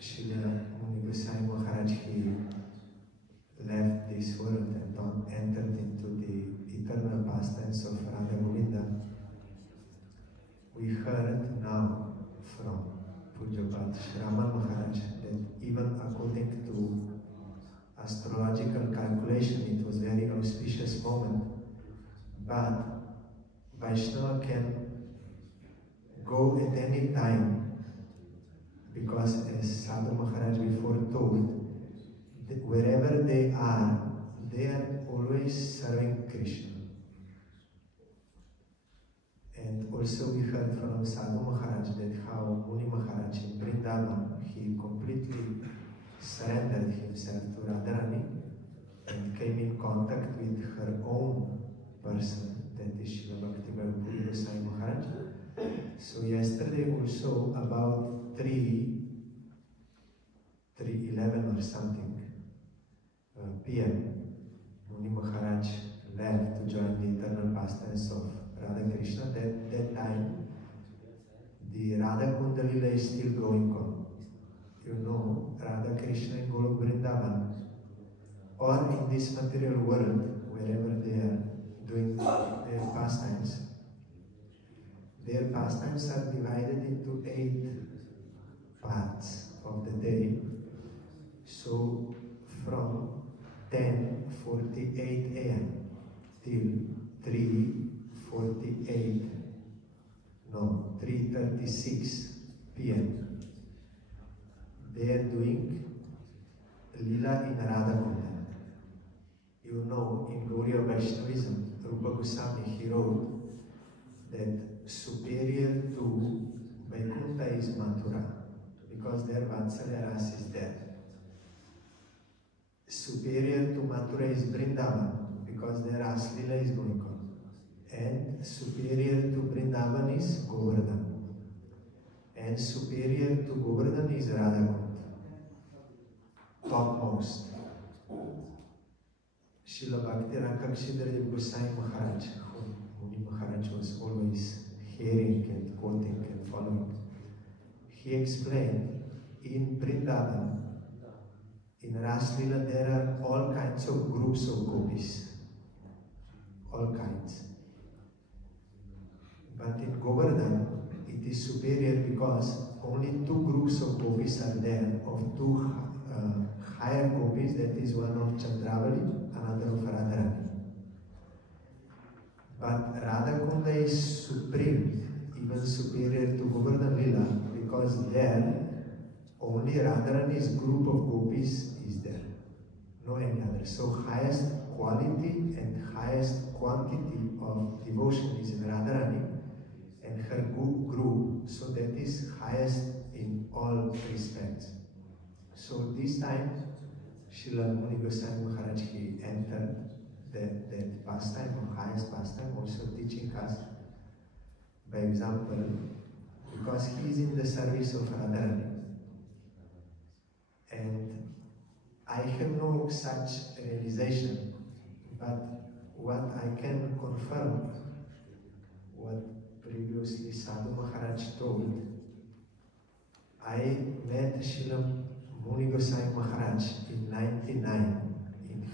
Srila Muni Goswami Maharaj, he left this world and entered into the eternal pastimes of Radha Govinda. We heard now from Pujyapat Shraman Maharaj that even according to astrological calculation, it was a very auspicious moment, but Vaishnava can go at any time, because as Sadhu Maharaj before told, that wherever they are always serving Krishna. And also we heard from Sadhu Maharaj that how Muni Maharaj in Vrindavan, he completely surrendered himself to Radharani and came in contact with her own person, that is Srila Bhakti Goswami Maharaj. So yesterday also about 3:11 or something p.m. Muni Maharaj left to join the eternal pastimes of Radha Krishna. That time the Radha Kunda Lila is still going on. You know, Radha Krishna in Golok Vrindavan, or in this material world, wherever they are doing their pastimes are divided into 8 parts of the day. So from 10:48 a.m. till 3:36 p.m. they are doing Lila in Radha Kunda. You know, in Gaudiya Vaishnavism, Rupa Goswami, he wrote that superior to Vaikuntha is Mathura, because their Vatsalya Ras is there. Superior to Mathura is Vrindavan, because their Ras Lila is going on. And superior to Vrindavan is Govardhan. And superior to Govardhan is Radhakund, topmost. Srila Bhakti Rakshidhara Goswami Maharaj, whom Muni Maharaj was always hearing and quoting and following, he explained, in Vrindavan, in Ras Lila, there are all kinds of groups of gopis. All kinds. But in Govardhan, it is superior because only 2 groups of gopis are there, of 2 higher gopis, that is one of Chandravali, another of Radharani. But Radhakunda is supreme, even superior to Govardhan Lila, because there only Radharani's group of gopis is there, no any other. So highest quality and highest quantity of devotion is in Radharani and her group, so that is highest in all respects. So this time, Srila Muni Goswami Maharaj, he entered that pastime, or highest pastime, also teaching us by example, because he is in the service of Radharani. And I have no such realization, but what I can confirm, what previously Sadhu Maharaj told, I met Srila Muni Goswami Maharaj in '99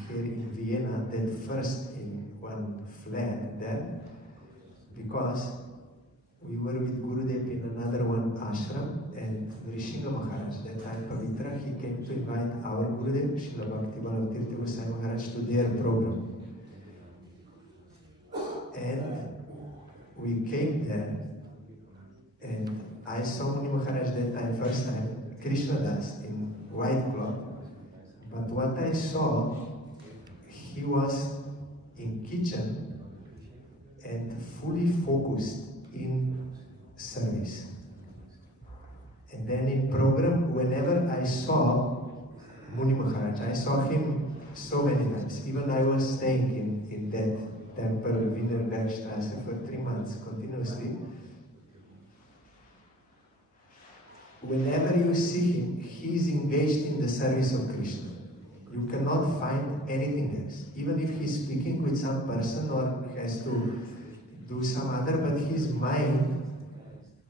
here in Vienna, that first in one flat there, because we were with Gurudev in another one ashram, and Rishinga Maharaj, that time Pavitra, he came to invite our Gurudev, Srila Bhakti Bhakti Goswami Maharaj, to their program. And we came there, and I saw Muni Maharaj that time, first time, Krishna Das in white cloth. But what I saw, he was in kitchen and fully focused in service. And then in program, whenever I saw Muni Maharaj, I saw him so many times. Even I was staying in that temple, Wienerbergstrasse, for 3 months continuously. Whenever you see him, he is engaged in the service of Krishna. You cannot find anything else. Even if he's speaking with some person or has to do some other, but his mind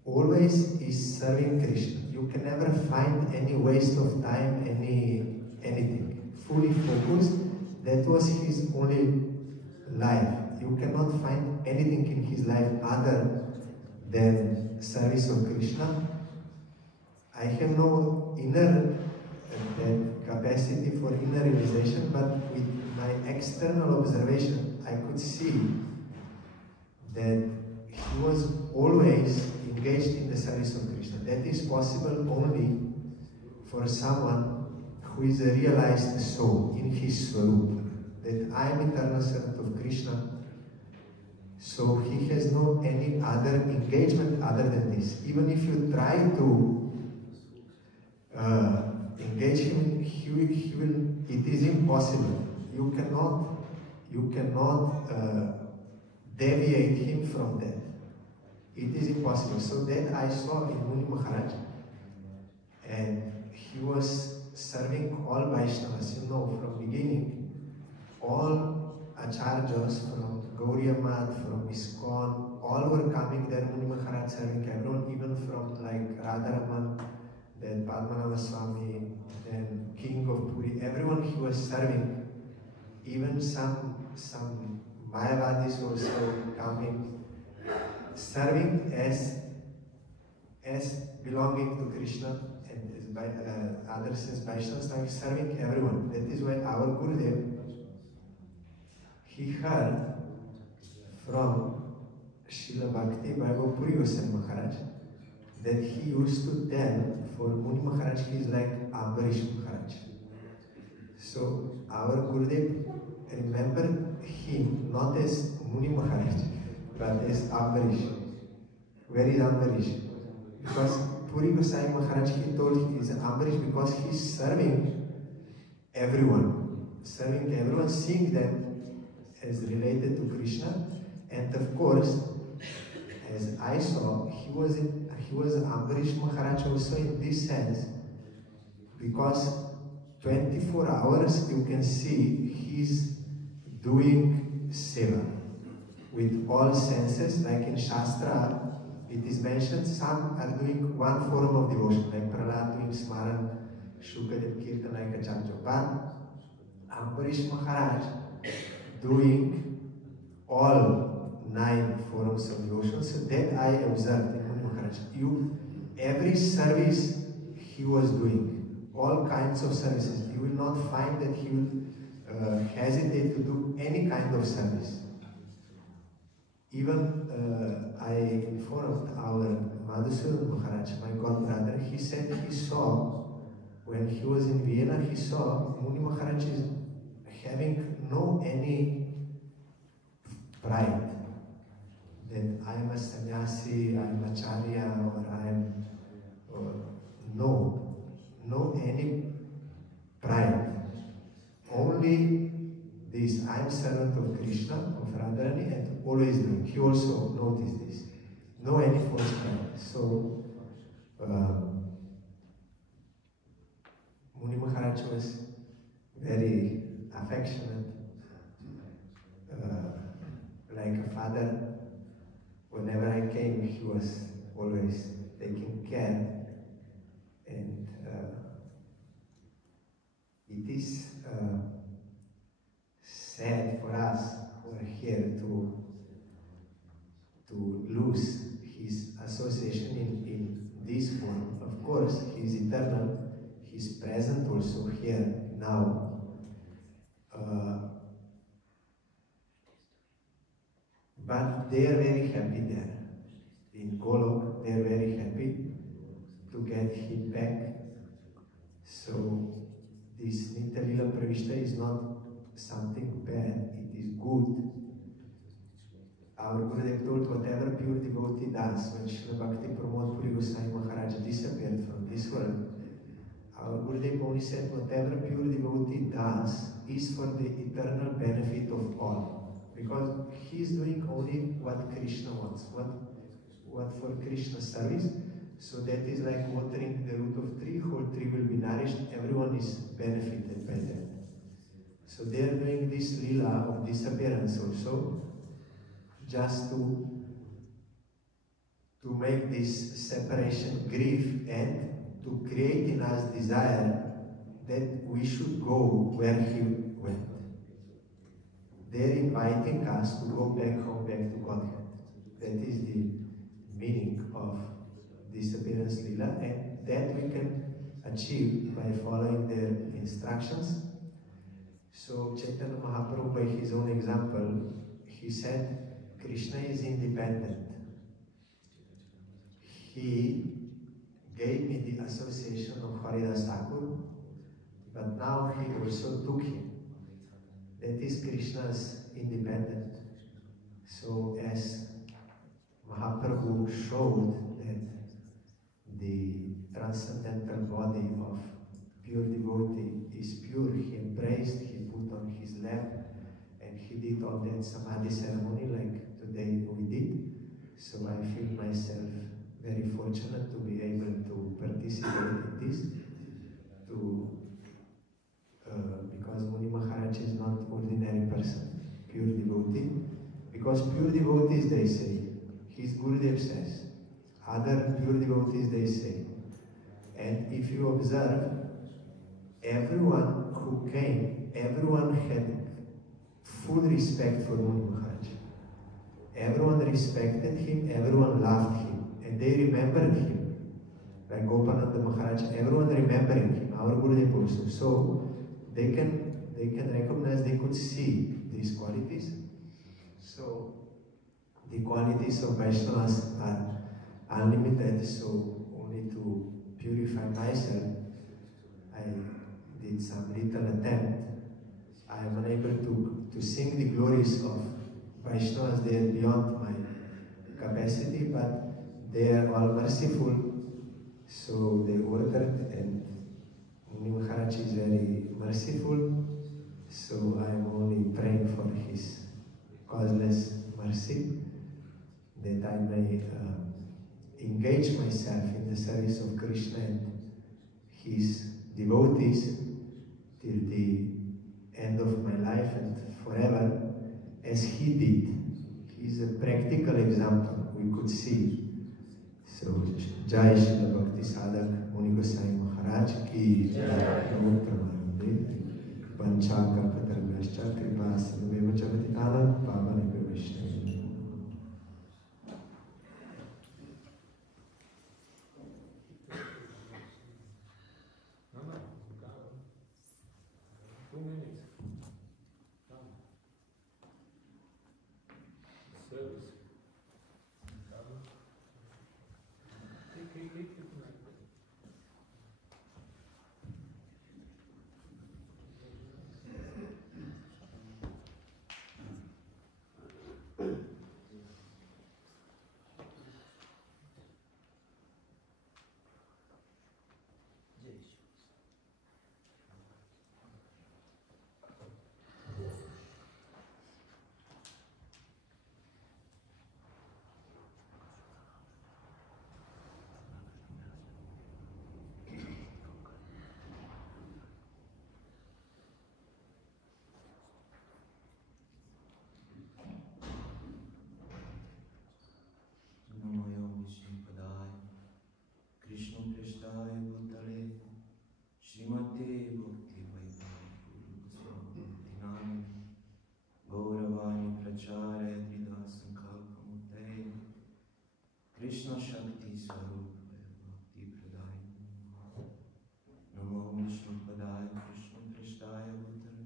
always is serving Krishna. You can never find any waste of time, anything. Fully focused, that was his only life. You cannot find anything in his life other than service of Krishna. I have no inner capacity for inner realization, but with my external observation, I could see that he was always engaged in the service of Krishna. That is possible only for someone who is a realized soul in his swarup, that I am eternal servant of Krishna. So he has no any other engagement other than this. Even if you try to engage him, he will. It is impossible. You cannot deviate him from that. It is impossible. So that I saw in Muni Maharaj, and he was serving all Vaishnavas. You know, from beginning, all acharyas from Gaudiya, from ISKCON, all were coming there. Muni Maharaj serving everyone, even from like Radha, then Padmanabha Swami, then King of Puri, everyone he was serving. Even some Mayavadis also coming, serving as belonging to Krishna, and as others as Vaishnavas, like serving everyone. That is why our Gurudev, he heard from Srila Bhakti Vaibhav Puri Goswami Maharaj that he used to tell for Muni Maharaj he is like Ambarish Maharaj. So our Gurudev remembered him not as Muni Maharaj but as Ambarish. Where is Ambarish? Because Puri Goswami Maharaj, he told he is Ambarish because he is serving everyone, seeing them as related to Krishna. And of course, as I saw, he was Ambarish Maharaj also in this sense, because 24 hours you can see he's doing seva with all senses. Like in Shastra, it is mentioned some are doing one form of devotion, like Prahlad doing Smaran, Shukadev Kirtan like a Chancho. But Ambarish Maharaj doing all 9 forms of devotion. So that I observed in Muni Maharaj. Every service he was doing, all kinds of services. You will not find that he will hesitate to do any kind of service. Even I informed our Madhusudan Maharaj, my godbrother, he said he saw, when he was in Vienna, he saw Muni Maharaj is having no any pride that I am a sannyasi, I am a acharya, or I am no any pride. Only this, I am servant of Krishna, of Radharani, and always doing. He also noticed this. No any false pride. So Muni Maharaj was very affectionate, like a father. Whenever I came, he was always taking care, and it is sad for us who are here to lose his association in this form. Of course, he is eternal, he is present also here now. But they are very happy there. In Golok, they are very happy to get him back. So this Nitya Lila Pravista is not something bad, it is good. Our Gurudev told whatever pure devotee does, when Srila Bhakti Pramod Puri Goswami Maharaj disappeared from this world, our Gurudev only said whatever pure devotee does is for the eternal benefit of all. Because he is doing only what Krishna wants, what for Krishna's service. So that is like watering the root of tree, whole tree will be nourished, everyone is benefited by that. So they are doing this Lila of disappearance also, just to make this separation grief and to create in us desire that we should go where he went. They're inviting us to go back home, back to Godhead. That is the meaning of disappearance Lila, and that we can achieve by following their instructions. So Chaitanya Mahaprabhu, by his own example, he said Krishna is independent. He gave me the association of Haridas Thakur, but now he also took him. That is Krishna's independent. So as Mahaprabhu showed that the transcendental body of pure devotee is pure, he embraced, he put on his lap, and he did all that samadhi ceremony like today we did. So I feel myself very fortunate to be able to participate in this, because Muni Maharaj is not ordinary person, pure devotee. Because pure devotees, they say, his Gurudev says, other pure devotees, they say. And if you observe, everyone who came, everyone had full respect for Muni Maharaj. Everyone respected him, everyone loved him, and they remembered him. Like Gopananda Maharaj, everyone remembering him, our Gurudev also. So they can recognize, they could see these qualities. So the qualities of Vaishnavas are unlimited, so only to purify myself, I did some little attempt. I am unable to sing the glories of Vaishnavas, they are beyond my capacity, but they are all merciful, so they ordered, and Muni Maharaj is very merciful, so I am only praying for his causeless mercy, that I may engage myself in the service of Krishna and his devotees till the end of my life and forever, as he did. He is a practical example we could see. So, Jai Shri Bhakti Sadhaka Muni Goswami Maharaj ki Jai. Panchaka Patarvascha Kripa Sindhu Chavatitanam Pavana Vishnu. Krishna Shakti Swarup Bhakti Pradaya Namo Visnupad Krishna Prasthaya Bhutale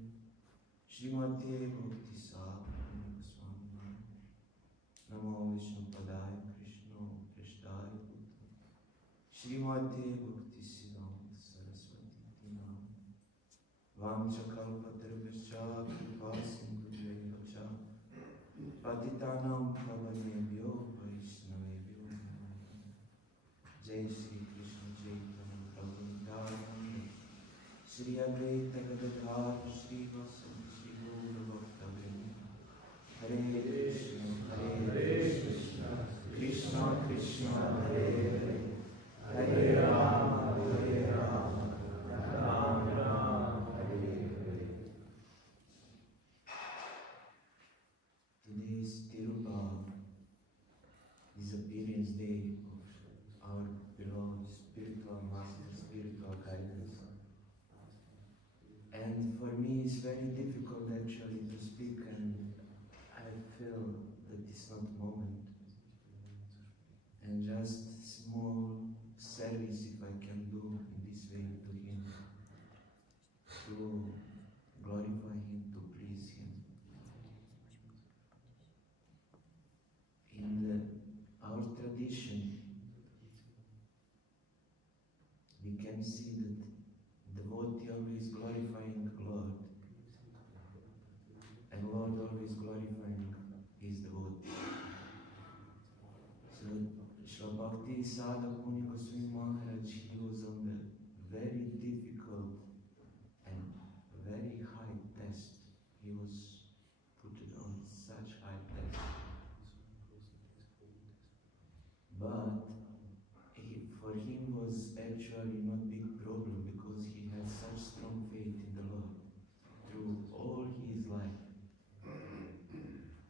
Srimate Bhakti Saprana Goswami Namo Visnupad Krishna Prasthaya Bhutale Srimate Bhakti Siddhanta Saraswati Nam Vamcha Kalpatarvascha Kripa Sindhu Vacha Patitanam Pavanebhyo Vaishnavebhyo Jai Shri Krishna Chaitanya Prabhu Nityananda Shri Advaita Gadadhar Shri Vasant Shri Guru Bhakta-vrinda Hare Krishna Krishna Krishna Hare Hare Hare Rama Rama Rama Hare Hare. Today is Tirupa, Disappearance Day of our beloved spiritual master, spiritual guidance. And for me it's very difficult actually to speak, and I feel that it's not the moment. And just small service if I can do in this way to him, to glorify him, to please him. In our tradition, we can see that devotee always glorifying Lord, and Lord always glorifying his devotee. So Srila Bhakti Sadhaka Muni Goswami Maharaj, he was on the very difficult and very high test. He was put on such high test. But for him was actually not big problem, because he had such strong faith in the Lord through all his life.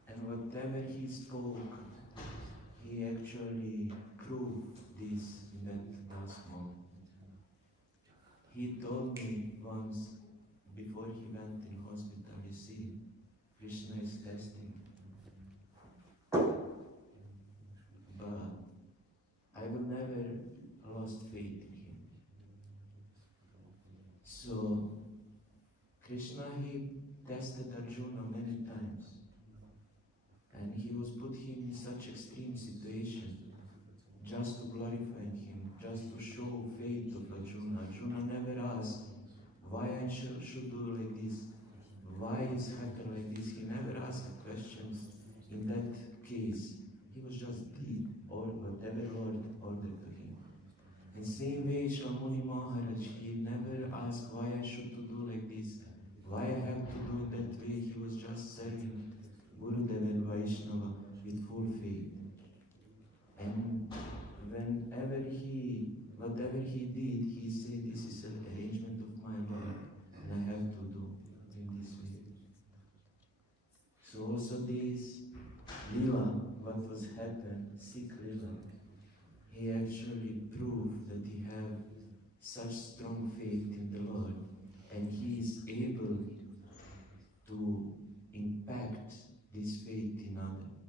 And whatever he spoke, he actually proved this in those moments. He told me once, before he went in hospital, you see, Krishna is testing. But I will never lost faith in him. So Krishna, he tested Arjuna many times. And he was put him in such extreme situation just to glorify him, just to show faith of Arjuna. Arjuna never asked, why I should do like this? Why is happen like this? He never asked questions. In that case, he was just did all whatever Lord ordered to him. In same way, Srila Muni Maharaj, he never asked why I should do like this, why I have to do that way. He was just serving Gurudev and Vaishnava with full faith. And whatever he did, he said, this is an arrangement of my Lord, and I have to do in this way. So also this Lila, what was happened, sick Lila, he actually proved that he had such strong faith in the Lord, and he is able to impact this faith in others.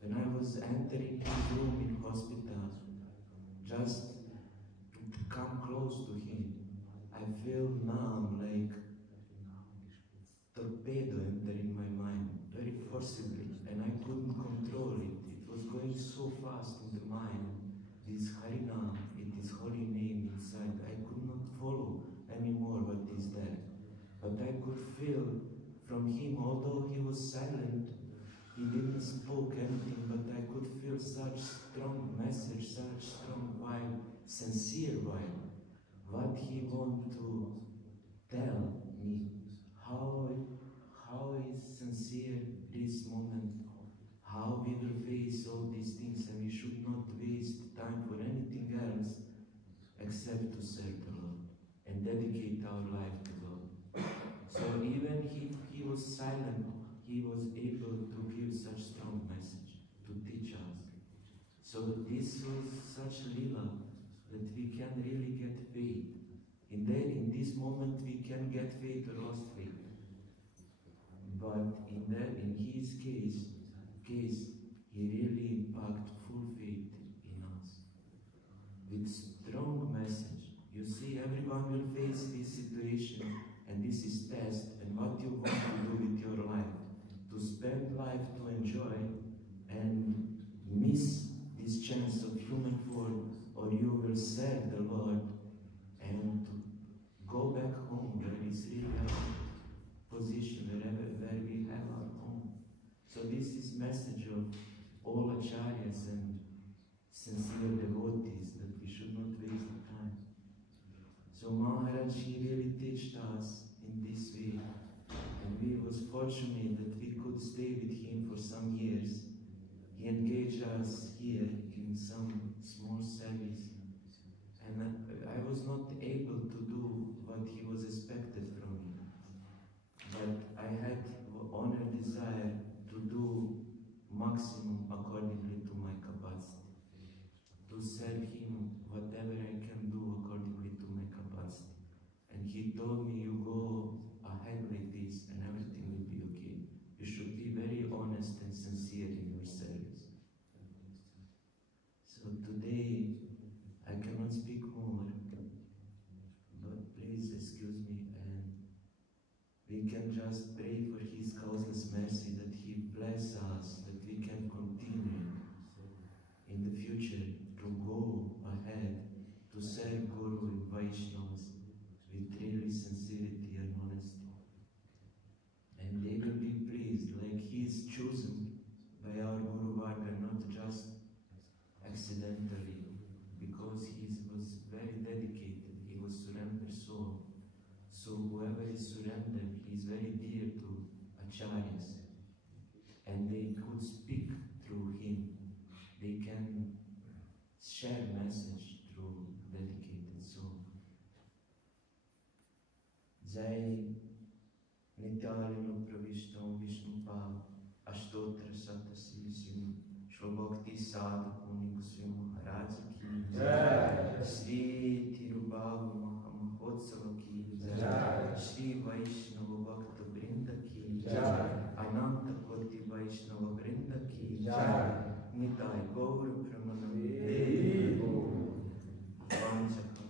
When I was entering his room in hospital, just to come close to him, I feel numb, like torpedo entering my mind, very forcibly, and I couldn't control it. It was going so fast in the mind, this Harinam, it is holy name inside. I could not follow anymore what is there. But I could feel from him, although he was silent, he didn't spoke anything, but I could feel such strong message, such strong vibe, sincere vibe. What he want to tell me, how is sincere this moment, how we will face all these things, and we should not waste time for anything else except to serve the Lord and dedicate our life to God. So even if he was silent, he was able to give such strong message, to teach us. So this was such Lila that we can really get faith. In this moment we can get faith or lost faith. But in his case, he really impacted full faith in us. With strong message. You see, everyone will face this situation, and this is test, and what you want to do with your life. To spend life to enjoy and miss this chance of human form, or you will serve the Lord and to go back home where is really our position, where we have our home. So this is message of all acharyas and sincere devotees that we should not waste the time. So Maharaj, he really teached us in this way, and we was fortunate that we could stay with him for some years. He engaged us here in some small service, and I was not able to do what he was expected from me. But I had honor, desire to do maximum accordingly to my capacity, to serve him whatever I can do accordingly to my capacity. And he told me, you go ahead like this and everything will be okay. You should be very honest and sincere in your service. So today, I cannot speak more, but please excuse me, and we can just pray for his causeless mercy that he bless us, that we can continue in the future to go ahead to serve Guru and Vaishnavas with really sincerity and honesty. And they will be pleased, like he is chosen by our Guru Varga, not just accidentally, because he was very dedicated, he was surrendered soul. So whoever is surrendered, he is very dear to acharyas, and they could speak through him. They can share message through dedicated soul. Jai Nitya Pravista Visnupad Ashtotra Satasilisim Bhakti Sadhaka Muni Goswami Maharaj ki Jai, Sri Tirubhaga Mahotsava ki Jai, Sri Vaishnava Bhakta Brinda ki Jai, Ananta Koti Vaishnava Brinda ki Jai, Nitai Gaura Pramanam Vanchaka.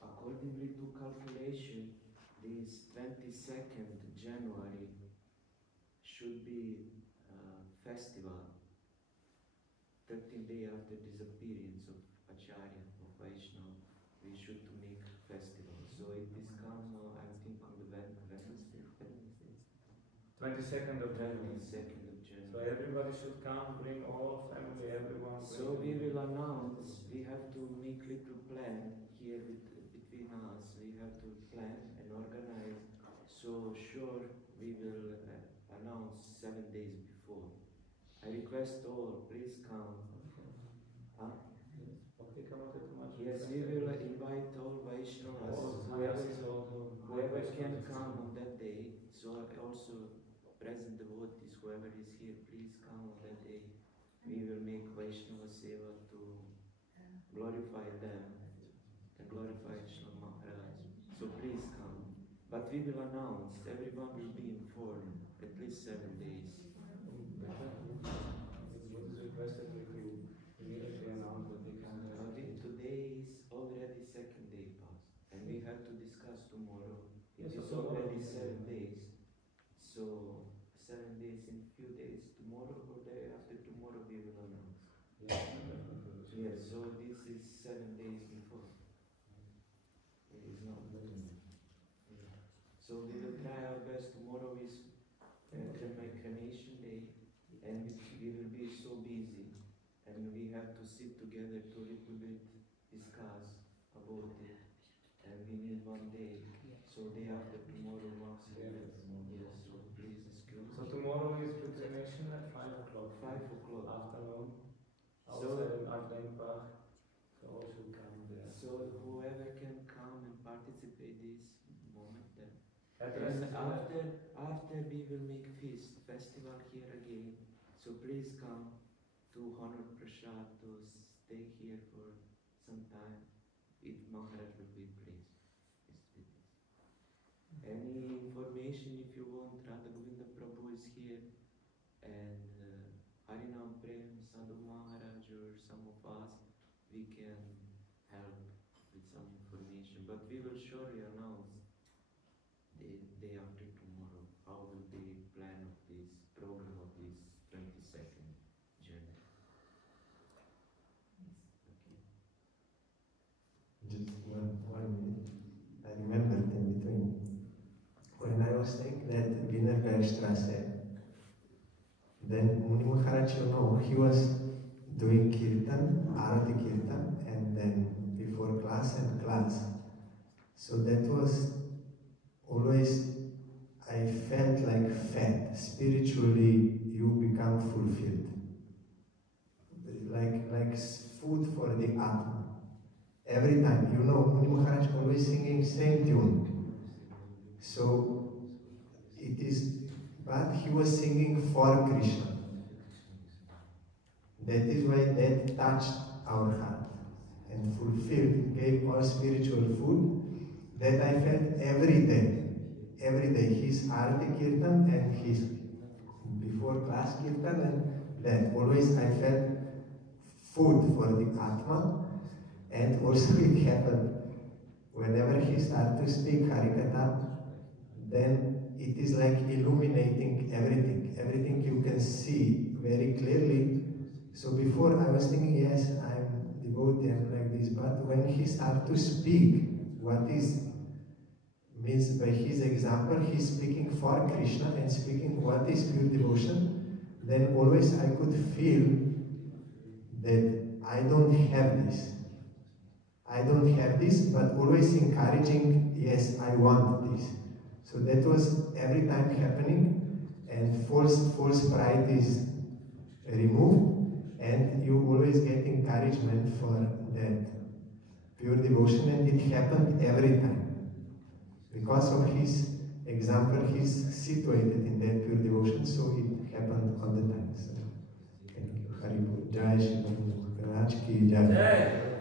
Accordingly to calculation, this 22nd January should be festival, 13 days after disappearance of Acharya, of Vaishnava. We should to make festival. So it is come, I think, on the Wednesday. 22nd of January. 22nd of January. So everybody should come, bring all family, everyone. So we will announce, we have to make little plan here between us. We have to plan and organize. So sure, we will announce 7 days before. I request all, please come. Huh? Yes, we will invite all Vaishnavas, whoever can come on that day. So also present devotees, whoever is here, please come on that day. We will make Vaishnava Seva to glorify them and glorify Sri Maharaj. So please come. But we will announce, everyone will be informed, at least 7 days. What is requested we immediately announce that they can. Today is already 2nd day past, and we have to discuss tomorrow. It is already 7 days. So 7 days in few days, tomorrow or day after tomorrow we will announce. Yes, so this is 7 days before. It is not. So we will try our best. Tomorrow is my cremation day, and we will be so busy, and we have to sit together to little bit discuss about it, and we need 1 day. So day after tomorrow, maximum. Yes, so please excuse me. So tomorrow is the cremation at 5 o'clock. 5 o'clock. Afternoon. So all should come there. So whoever can come and participate this moment then. Address And after we will make festival here again. So please come to honor Prasad, to stay here for some time. Maharaj will be pleased. Any information if you want, Radha Govinda Prabhu is here, and Harinam Prem, Sadhu Maharaj or some of us, we can help with some information. But we will surely announce the day after tomorrow how will be plan of this program of this 22nd journey. Okay. Just one minute. I remembered in between. When I was saying that Wienerbergstrasse, then Muni Maharaj, you know, he was doing kirtan, Arati kirtan, and then before class and class. So that was always, I felt like fed. Spiritually, you become fulfilled. Like food for the Atma. Every time, you know, Muni Maharaj always singing same tune. So it is, but he was singing for Krishna. That is why that touched our heart and fulfilled, gave all spiritual food that I felt every day. Every day, his Arati Kirtan and his before class Kirtan, and that always I felt food for the Atma. And also it happened, whenever he started to speak Harikatha, then it is like illuminating everything. Everything you can see very clearly. So before I was thinking, yes, I'm devotee and like this, but when he started to speak, what is means by his example, he's speaking for Krishna and speaking what is pure devotion, then always I could feel that I don't have this. I don't have this, but always encouraging, yes, I want this. So that was every time happening, and false pride is removed, and you always get encouragement for that pure devotion, and it happened every time. Because of his example, he's situated in that pure devotion, so it happened all the time. So, thank you. Haribol. Jai Shri Maharaj ki Jai.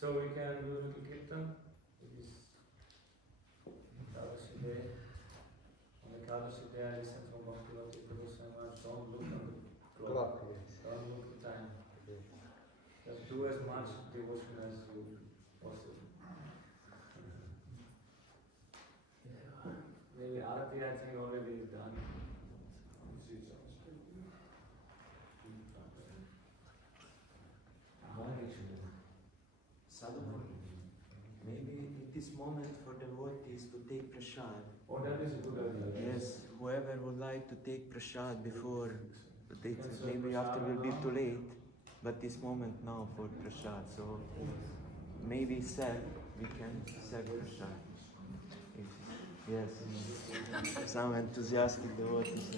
So we can do a little kirtan. It is Ekadashi day. On Ekadashi day, I listen from Bhakti Goswami Maharaj. Don't look at the clock. Don't look at the time. Just do as much devotion as you possible. Maybe Arati, I think, already is done. Sadhaka, maybe in this moment for devotees to take prasad. Oh, that is a good idea. Yes, whoever would like to take prasad before, maybe after will be too late, but this moment now for prasad. So maybe we can serve prasad. Yes, some enthusiastic devotees.